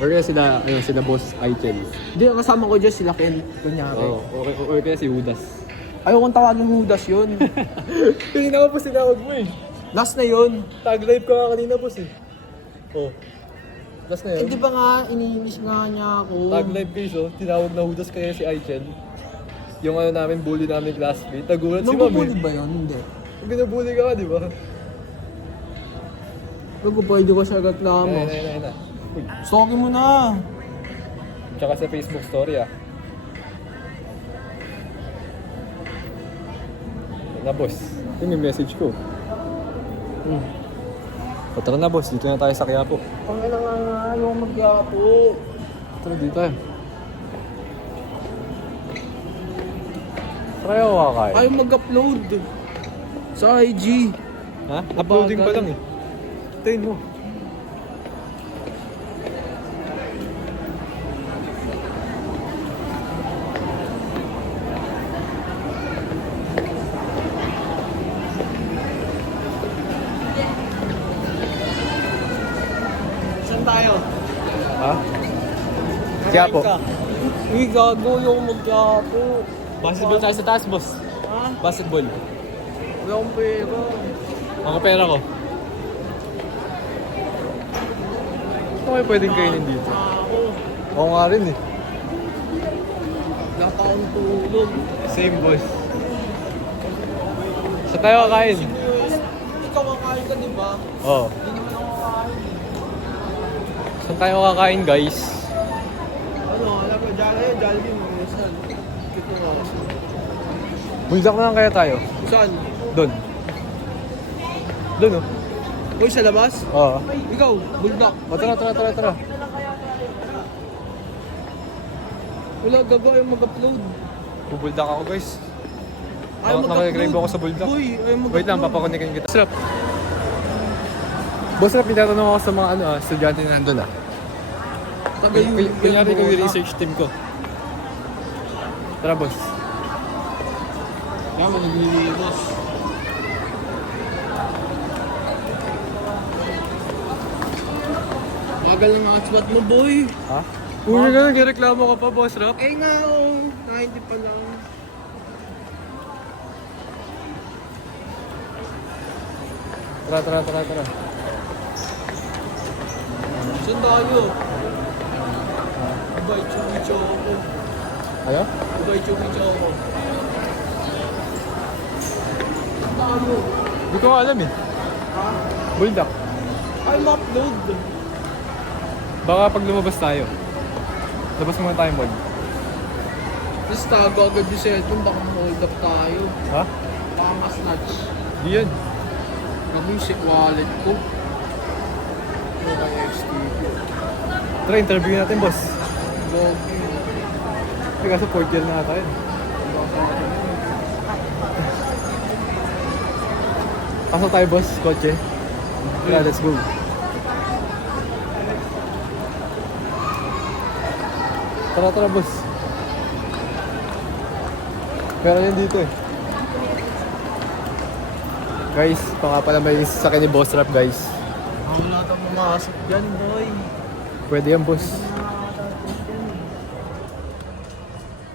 Or kaya sila boss Aichel. Hindi, kasama ko dyan sila Ken. Kunyari. Or kaya si Judas. Ayokong tawagin mo Judas yun. Kanina ka po sinawag mo eh. Last na yun. Tag live ka nga kanina boss eh. Oh. Last na Eh, yun. di ba nga, iniinis nga niya ako. Tag live guys oh. Tinawag na Judas kaya si Aichel. Yung ano namin, bully namin classmate. Nagulat si ma'am Nagpupuli eh. ba yun? Hindi. Binabully ka di ba? Bago pwede ko siya reklamo. Ayun na. Uy. Stalkin mo na. Tsaka sa Facebook story ah. Ayun na boss. Yun yung message ko. O tara na boss, dito na tayo sa Quiapo. Ang ina nga, ayaw magyapo. Tara dito tayo. Try ako kakain. Ayaw mag-upload. Sa IG. Ha? Uploading pa lang eh. Tayin mo. Saan tayo? Ha? Quiapo. Uy, gago, ayaw magyapo. Basketball tayo sa taas, boss. Ha? Basketball. Wala akong pera. Ang pera ko. Ano kayo pwedeng kainin dito? Ako. Oo nga rin eh. Wala pa akong tulog. Same boss. Sa tayo kakain? Ikaw kakain ka, di ba? Oo. Hindi naman ako kakain. Saan tayo kakain guys? Ano, alam ko, Jollibee mo. Saan? Kito nga. Buldak na lang kaya tayo. Saan? Doon. Doon oh. Uy, sa labas? Oo. Ikaw, buldak. O, tara. Wala, gago ayaw mag-upload. Bubuldak ako guys. Ayaw Nakagrave ako sa buldak. Uy, ayaw mag-upload. Wait lang, papakonikin kita. Boss Rap. Boss Rap, tinatanong ako sa mga estudyante na nandun Kunyari ko yung research team ko. Tara boss. Kaya nagliliwas. Magal ng mga spot mo, boy. Ha? Uy, nagreklamo ka pa, Boss Rap. Eh nga, oh. 90 pa lang. Tara. Saan tayo? Dubai, Chubi-Choco. Ayo? Dubai, Chubi-Choco. Saan tayo? Hindi ko alam eh. Ha? Buldak. Ay, ma-upload. Baka pag lumabas tayo. Labas muna tayo mall. Tapos tago agad yung cellphone, baka ma-hold up tayo. Ha? Baka ma-snatch. Di yan. Kami yung wallet ko. Ano kaya XTV? Tara, interview natin, boss. Gogi. Ay, kaso 4th year na tayo. Pasok tayo, boss. Kotse. Tara, let's go. Tara, boss. Meron yan dito eh. Guys, pangapala may sasakyan ni Boss Rap, guys. Wala kang mamasok dyan, boy. Pwede yan, boss.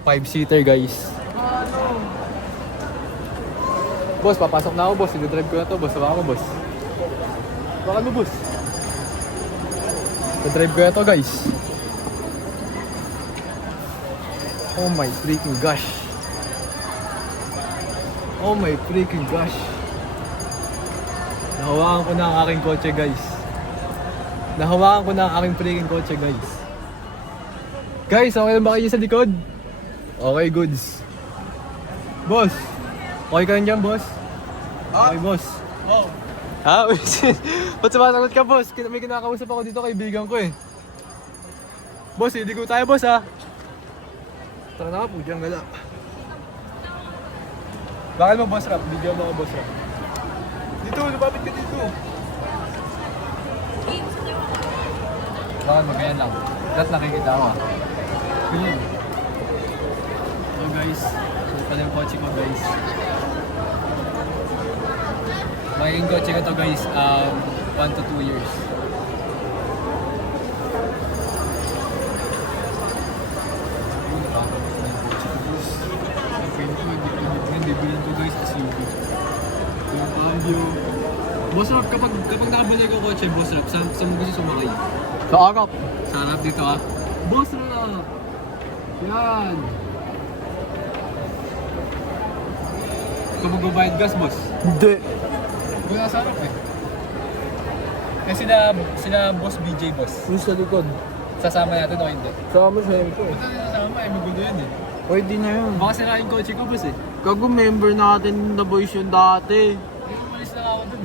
5-seater, guys. Boss, papasok na ako, boss. I-drive ko na to, boss. Baka mo, boss. Baka mo, boss. I-drive ko na to, guys. Oh my freaking gosh. Oh my freaking gosh. Nahawakan ko na ang aking kotse, guys. Nahawakan ko na ang aking freaking kotse, guys. Guys, okay lang ba kayo sa likod? Okay, goods. Boss, okay ka lang dyan, boss? Okay, boss. Oh. Ha? Ba't sumasagot ka, boss? May kinakausap ako dito, kaibigan ko eh. Boss, hindi ko tayo, boss, ha? Tara na ka po, dyan gala. Bakit mo, boss rap? Video mo ako, boss rap. Dito, lumapit ka dito. Bakit mo, ganyan lang. Lahat nakikita ko, ha? Ganyan. So guys, so pala yung kotse ko, guys. Magiging kotse ko to, guys, 1 to 2 years. Bibilin to, guys, SUV. Yung cambio. Boss Rap, kapag nakabalik ko kotse, Boss Rap, saan mo gusto sumakay? Sa harap. Sa harap dito, ha? Boss Rap! Yan! Ikaw magbabayad gas, boss? Hindi. Ikaw nasa harap eh. Kasi sila boss BJ, boss. Yung sa likod. Sasama natin o hindi? Sama siyempre. Ba't natin sasama eh? Magulo yun eh. Pwede na yun. Baka sila yung kotse ko, boss eh. Gago member natin na boys yun dati. Hindi umalis na ako dun.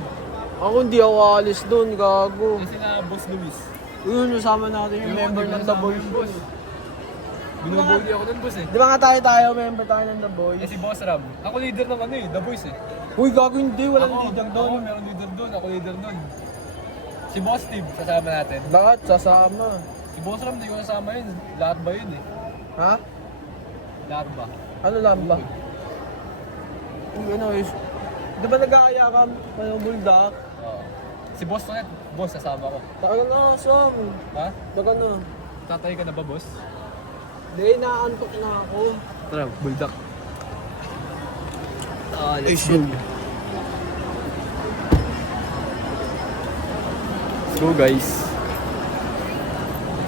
Ako hindi ako alis doon, gago. Kasi sila boss Luis. Yun, nasama natin yung member ng The Boys. boss. Binubuli ako dun, boss eh. Di ba nga tayo, member tayo ng The Boys? Eh si Boss Ram. Ako leader ng ano eh, The Boys eh. Uy, gago hindi, walang Ako, leader Ako, doon. meron leader doon. Ako leader doon. Si Boss Steve, sasama natin. Lahat sasama. Si Boss Ram, di ko nasama yun. Lahat ba yun eh? Ha? Lahat ba? Ano lang ba? Yung ano is... Di ba nag-aaya ka? Ano, buldak? Oo. Si Boss ulit. Boss, sasama ko. Tagal na, Som. Ha? Tagal na. Tatay ka na ba, boss? Hindi, naantok na ako. Tara, buldak. Let's go. Let's go, guys.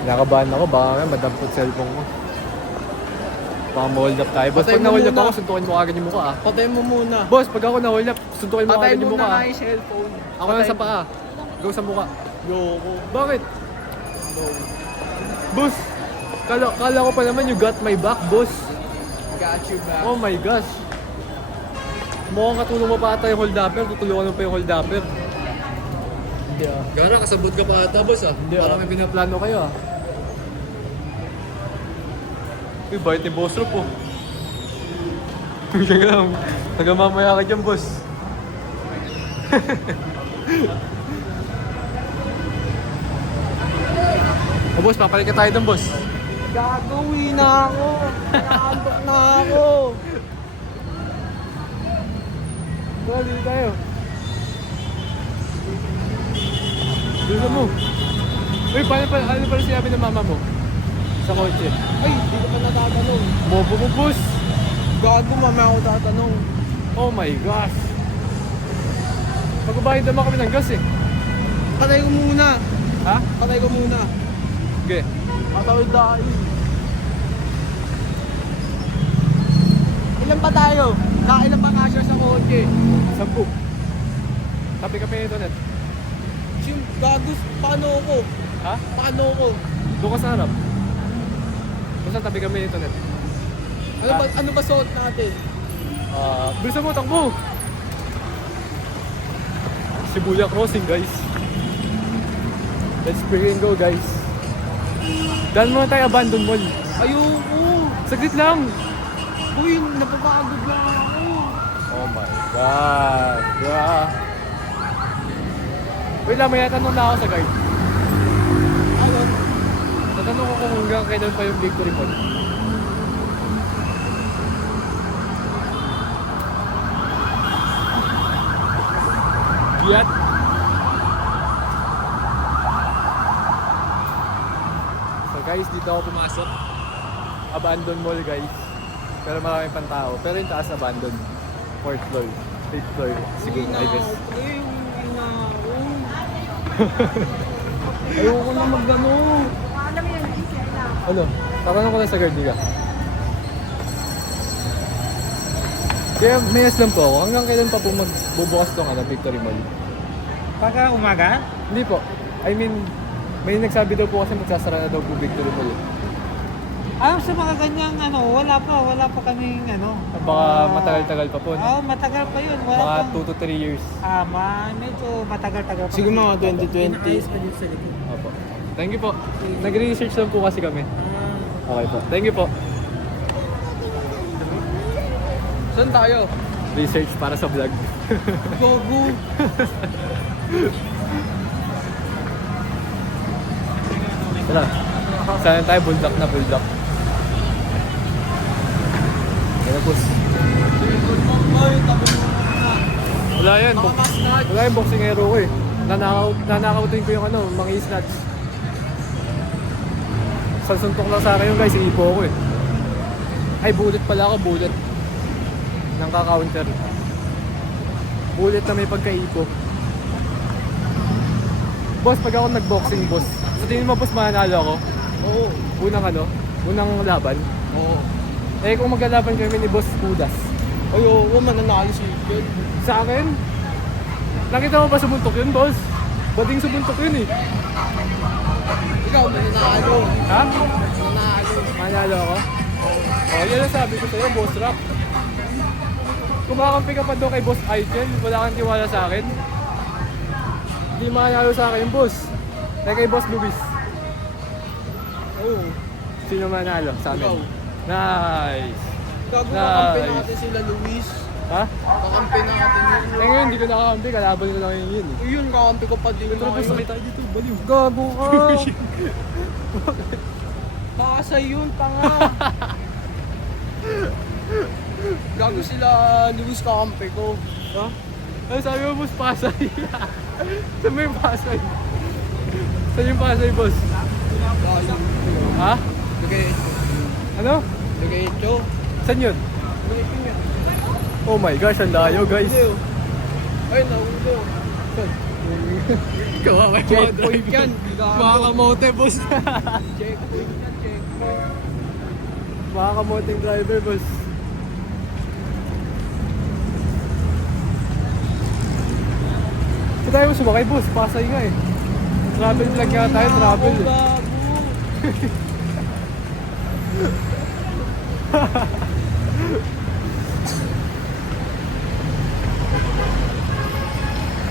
Nakabahan ako, baka nga madampot cellphone ko. Baka ma-hold up tayo. Boss, Patay pag mo na-hold up muna. ako, suntukin mo agad yung mukha ah. Patay mo muna. Boss, pag ako na-hold up, suntukin mo Patay agad yung mo mukha na ah. nga yung cellphone. Ako lang sa paa. Ikaw sa mukha. Yoko. Bakit? Boss, kala ko pa naman you got my back, boss. Got you back. Oh my gosh. Mukhang katulong mo pa ata yung hold-upper, tutulungan mo pa yung hold-upper. Hindi ah. Gana, kasabot ka pa ata, boss ah. Hindi, Parang ah. may pinaplano kayo ah. Uy, bait ni Boss Rob oh. Sige lang, nagamamaya ka dyan, boss. Oh, boss, papalit ka tayo dun, boss. Gagawin na ako. Nakaambak na ako. Tara, dito tayo. Dito mo. Uy, ano pala sinabi ng mama mo? Sa kotse. Ay, hindi ko pa natatanong. Bobo mo, boss. Gago, mamaya ako tatanong. Oh my gosh. Magbabayad naman kami ng gas eh. Patay ko muna. Ha? Patay ko muna. Okay. Matawid dahil. Ilan pa tayo? Kailan pa kasya sa kotse? 10. Tabi kami nito net. Sim, gagos, paano ako? Ha? Paano ako? Doon ka sa harap. Basta tabi kami nito net. Ano ba suot natin? Bilisan mo, takbo! Shibuya Crossing, guys. Let's freaking go, guys. Daan muna tayo abandon mall. Ayoko. Saglit lang. Uy, napapagod na ako. Oh my God. Yeah. Wait lang, may tanong na ako sa guide. Ano? Tatanong ko kung hanggang kailan pa yung victory mall. Yat. So guys, dito ako pumasok. Abandon mall, guys. Pero maraming pang tao. Pero yung taas abandon. 4th floor. 8th floor. Siguro, I guess. Uwi na ako. Ayoko na mag-ano. Ano? Tatanong ko lang sa guard nila. Kaya may lang po ako. Hanggang kailan pa po magbubukas tong Victory Mall? Pagka umaga? Hindi po. I mean, may nagsabi daw po kasi magsasara na daw po Victory Mall. Sa mga ganyang wala pa kaming Baka matagal-tagal pa po, no? Oo, matagal pa yun. Wala Mga pang, 2 to 3 years. medyo matagal-tagal pa. Siguro mga kami. 2020. Ayos pa dito sa likod. Opo. Thank you po. Nag-research lang po kasi kami. Okay po. Thank you po. Saan tayo? Research para sa vlog. Gogo. Tara. Saan tayo? Buldak na buldak. Kaya boss. Ay, tabi mo na. Wala yan. Baka ma-snatch. Wala yung boxingero ko eh. Nanakautin ko yung mga snatch. Sa suntok lang sa akin yung guys, iipo ako eh. Ay, bullet pala ako, bullet. Nang ka-counter. Bullet na may pagkaipo. Boss, pag ako nag-boxing, boss, sa tingin mo, boss, mananalo ako? Oo. Unang laban. Oo. Eh, kung maglalaban kami ni Boss Kudas. Ayoko, mananalo si Ken. Sa akin, nakita mo ba sumuntok yun, boss? Bading sumuntok yun eh. Ikaw, mananalo. Ha? Mananalo. Manalo ako? Oh, yan ang sabi ko sa'yo, Boss Rock. Kumakampi ka pa doon kay Boss Aiken, wala kang tiwala sa akin. Hindi manalo sa akin, boss. Kay Boss Luis. Oo. Sino manalo sa amin? Ikaw. Nice. Kakampi Nice. natin sila Luis. Ha? Kakampi natin yun. Eh ngayon, hindi ko nakakampi. Kalaban ko lang yun eh. Yun, kakampi ko pa din. Pero boss, sakit tayo dito. Baliw. Gago ka. Pasay yun, tanga. Gago sila Luis kakampi ko. Ha? Ano sabi mo, boss? Pasay. Saan mo yung Pasay? Saan yung Pasay, boss? Gago. Ha? Lagay. Ano? Lagay ito. Saan yun? Lagay ito niya. Oh my gosh, ang layo, guys. Ay, naulo. Checkpoint yan. Mga kamote, boss. Checkpoint yan, checkpoint. Mga kamoteng driver, boss. Saan tayo mo sumakay, boss? Pasay nga eh. Travel vlog nga tayo, travel eh.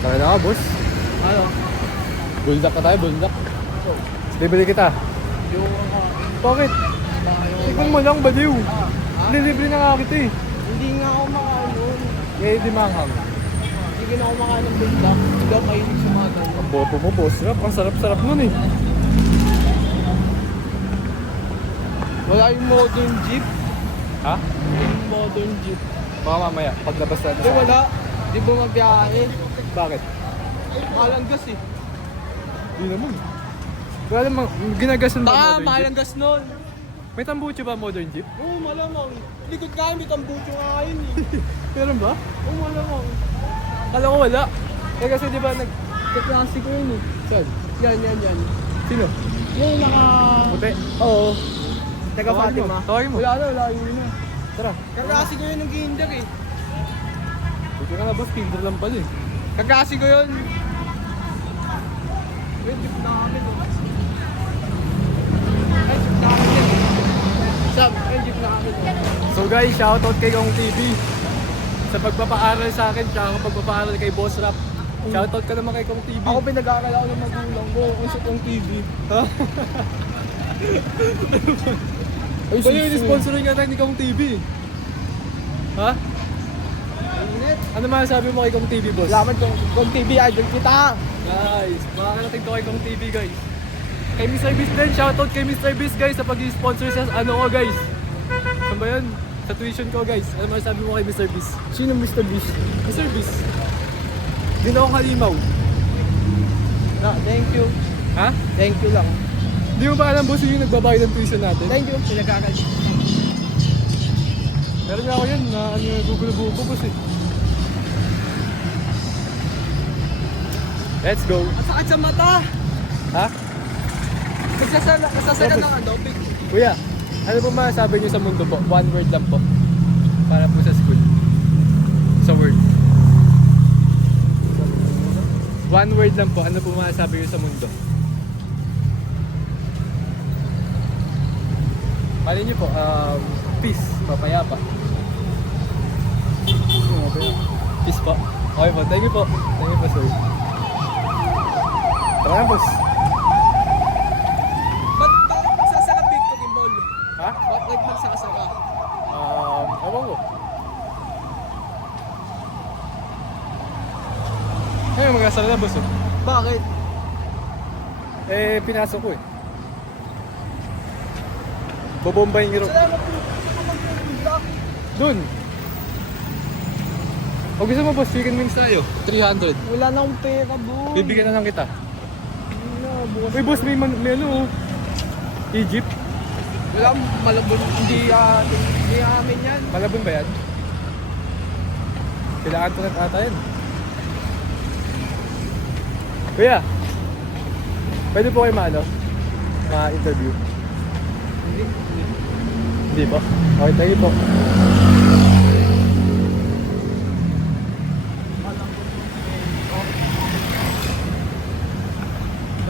Tara na ka, boss. Ano? Buldak ka tayo, buldak. Libre kita. Bakit? Ikaw mo lang, baliw. Libre na nga kita eh. Hindi nga ako makainom. Eh, di manghang. Hindi na ako makain ng buldak. Hindi ako kainin sa mga ganun. Ang boto mo, boss. Ang sarap-sarap nun eh. Wala yung modern jeep. Ha? Yung modern jeep. Baka mamaya, paglabas natin. Hindi wala. Di ba mabiyahe? Bakit? Mahalang gas eh. Hindi naman. Wala namang, ginagasan ba Ah, modern mahalang jeep? gas nun. May tambucho ba modern jeep? Oo, malamang. Likod ka, may tambucho nga yun eh. Meron ba? Oo, malamang. Kala ko wala. Eh kasi di ba Kaklase ko yun eh. Saan? Yan. Sino? Yung naka... Puti. Oo. Taga Tawagin mo. Fatima. Tawagin mo. Wala yun na. Tara. Kaklase ko yun ng Ginder eh. Puti ka na boss, Tinder lang pala eh. Kaklase ko yun. Wait, jeep na kami doon. Ay, jeep na kami doon. Sab, ay, jeep na kami doon. So guys, shoutout kay Kong TV. Sa pagpapaaral sa akin, tsaka pagpapaaral kay Boss Rap. Shoutout ka naman kay Kong TV. Ako pinag-aaral ako ng magulang ko kung sa tong TV. Ha? Ay, yung sponsorin nga tayo ni Kong TV. Ha? Ano masasabi mo kay Kong TV, boss? Salamat kung TV, idol kita. Guys, makakarating to kay Kong TV, guys. Kay Mr. Beast din, shoutout kay Mr. Beast, guys, sa pag-sponsor sa ano ko, guys. Saan ba yun? Sa tuition ko, guys. Ano masasabi mo kay Mr. Beast? Sino Mr. Beast? Mr. Beast. Yun ako kalimaw. Thank you. Ha? Thank you lang. Di mo ba alam, boss, yung nagbabayad ng tuition natin? Thank you. Pinag-aaral. Meron nga ako yun, na ano yung gugulo-buko, boss eh. Let's go. At sakit sa mata. Ha? Nagsasala ng ano, big. Kuya, ano po masasabi niyo sa mundo po? One word lang po. Para po sa school. Sa word. One word lang po. Ano po masasabi niyo sa mundo? Mali niyo po, peace, papayapa. Peace po. Okay po, thank you po. Thank you po, sir. Tara na, boss. Ba't magsasaka big to Kimball? Ha? Ba't magsasaka? Ewan ko. Ay, mag-asal na, boss. Oh. Bakit? Eh, pinasok ko eh. Bobombahin yung Salamat po. Mag-vlog. Dun! O gusto mo, boss, chicken wings tayo? 300. Wala na akong pera, boy. Bibigyan na lang kita. Wala, bukas. Uy, boss, may ano, oh. Egypt. Wala, malabon. Hindi amin yan. Malabon ba yan? Kailangan to na ata yan. Kuya, pwede po kayo ma-interview? Hindi po? Okay, thank you po.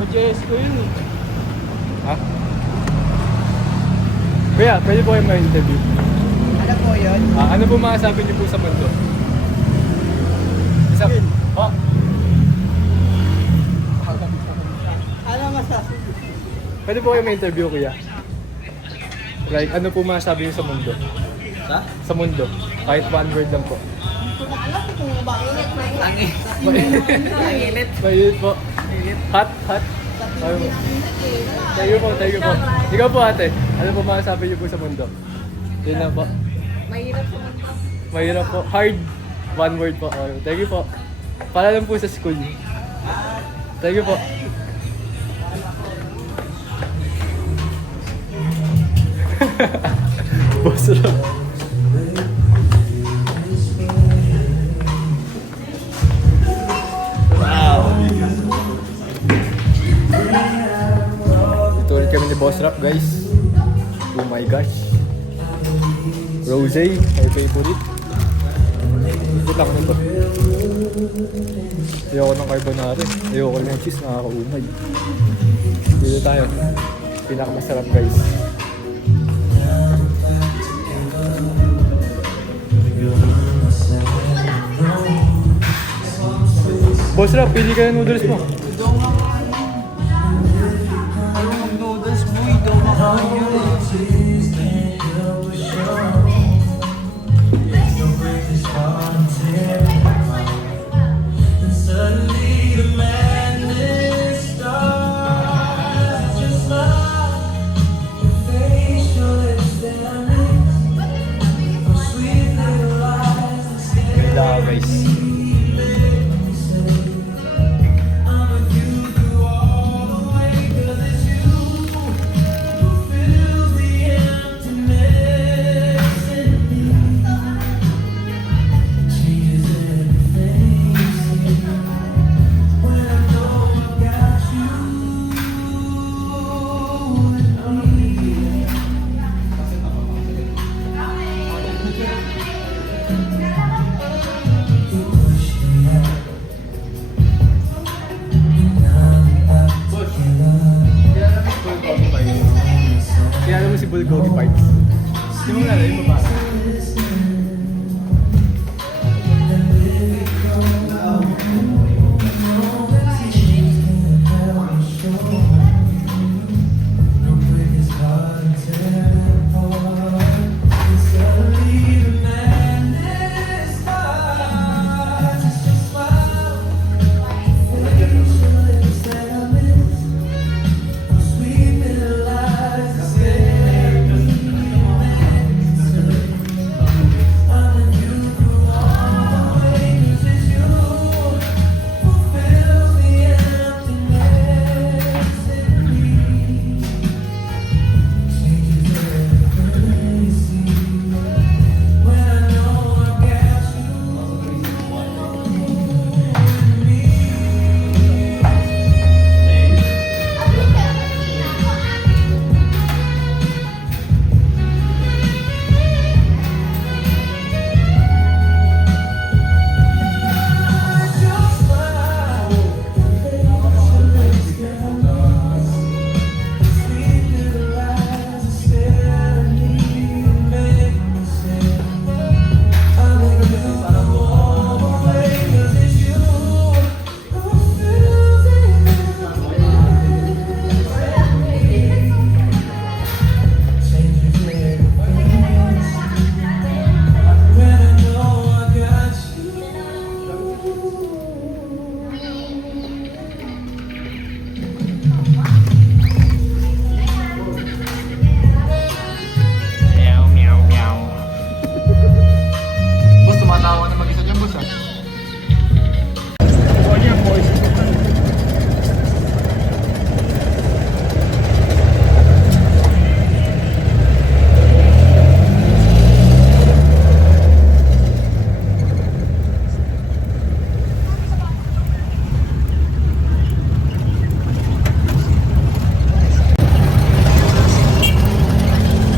OJS ko yun eh. Ha? Kuya, pwede po kayo ma-interview? Ano po yun? Ano po masasabi niyo po sa mundo? Isa. Oh. Ano masasabi? Pwede po kayo ma-interview, kuya? Like, ano po masasabi niyo sa mundo? Ha? Sa mundo. Kahit one word lang po. Mainit. Mainit po. Hot, hot. Thank you po, thank you po. Ikaw po, ate. Ano po masasabi niyo po sa mundo? Yun na po. Mahirap po. Mahirap po. Hard. One word po. Okay. Thank you po. Para lang po sa school. Thank you po. Boss lang. Ito ulit kami ni Boss Rap, guys. Oh my gosh. Rosé, my favorite. Ikot lang nito. Ayoko ng carbonara. Ayoko ng cheese, nakakaumay. Dito tayo. Pinakamasarap, guys. Boss Rap, pili ka ng noodles mo. Ganda guys. Kaya naman si Bulgogi Parts. Di mo nga alam yung babae.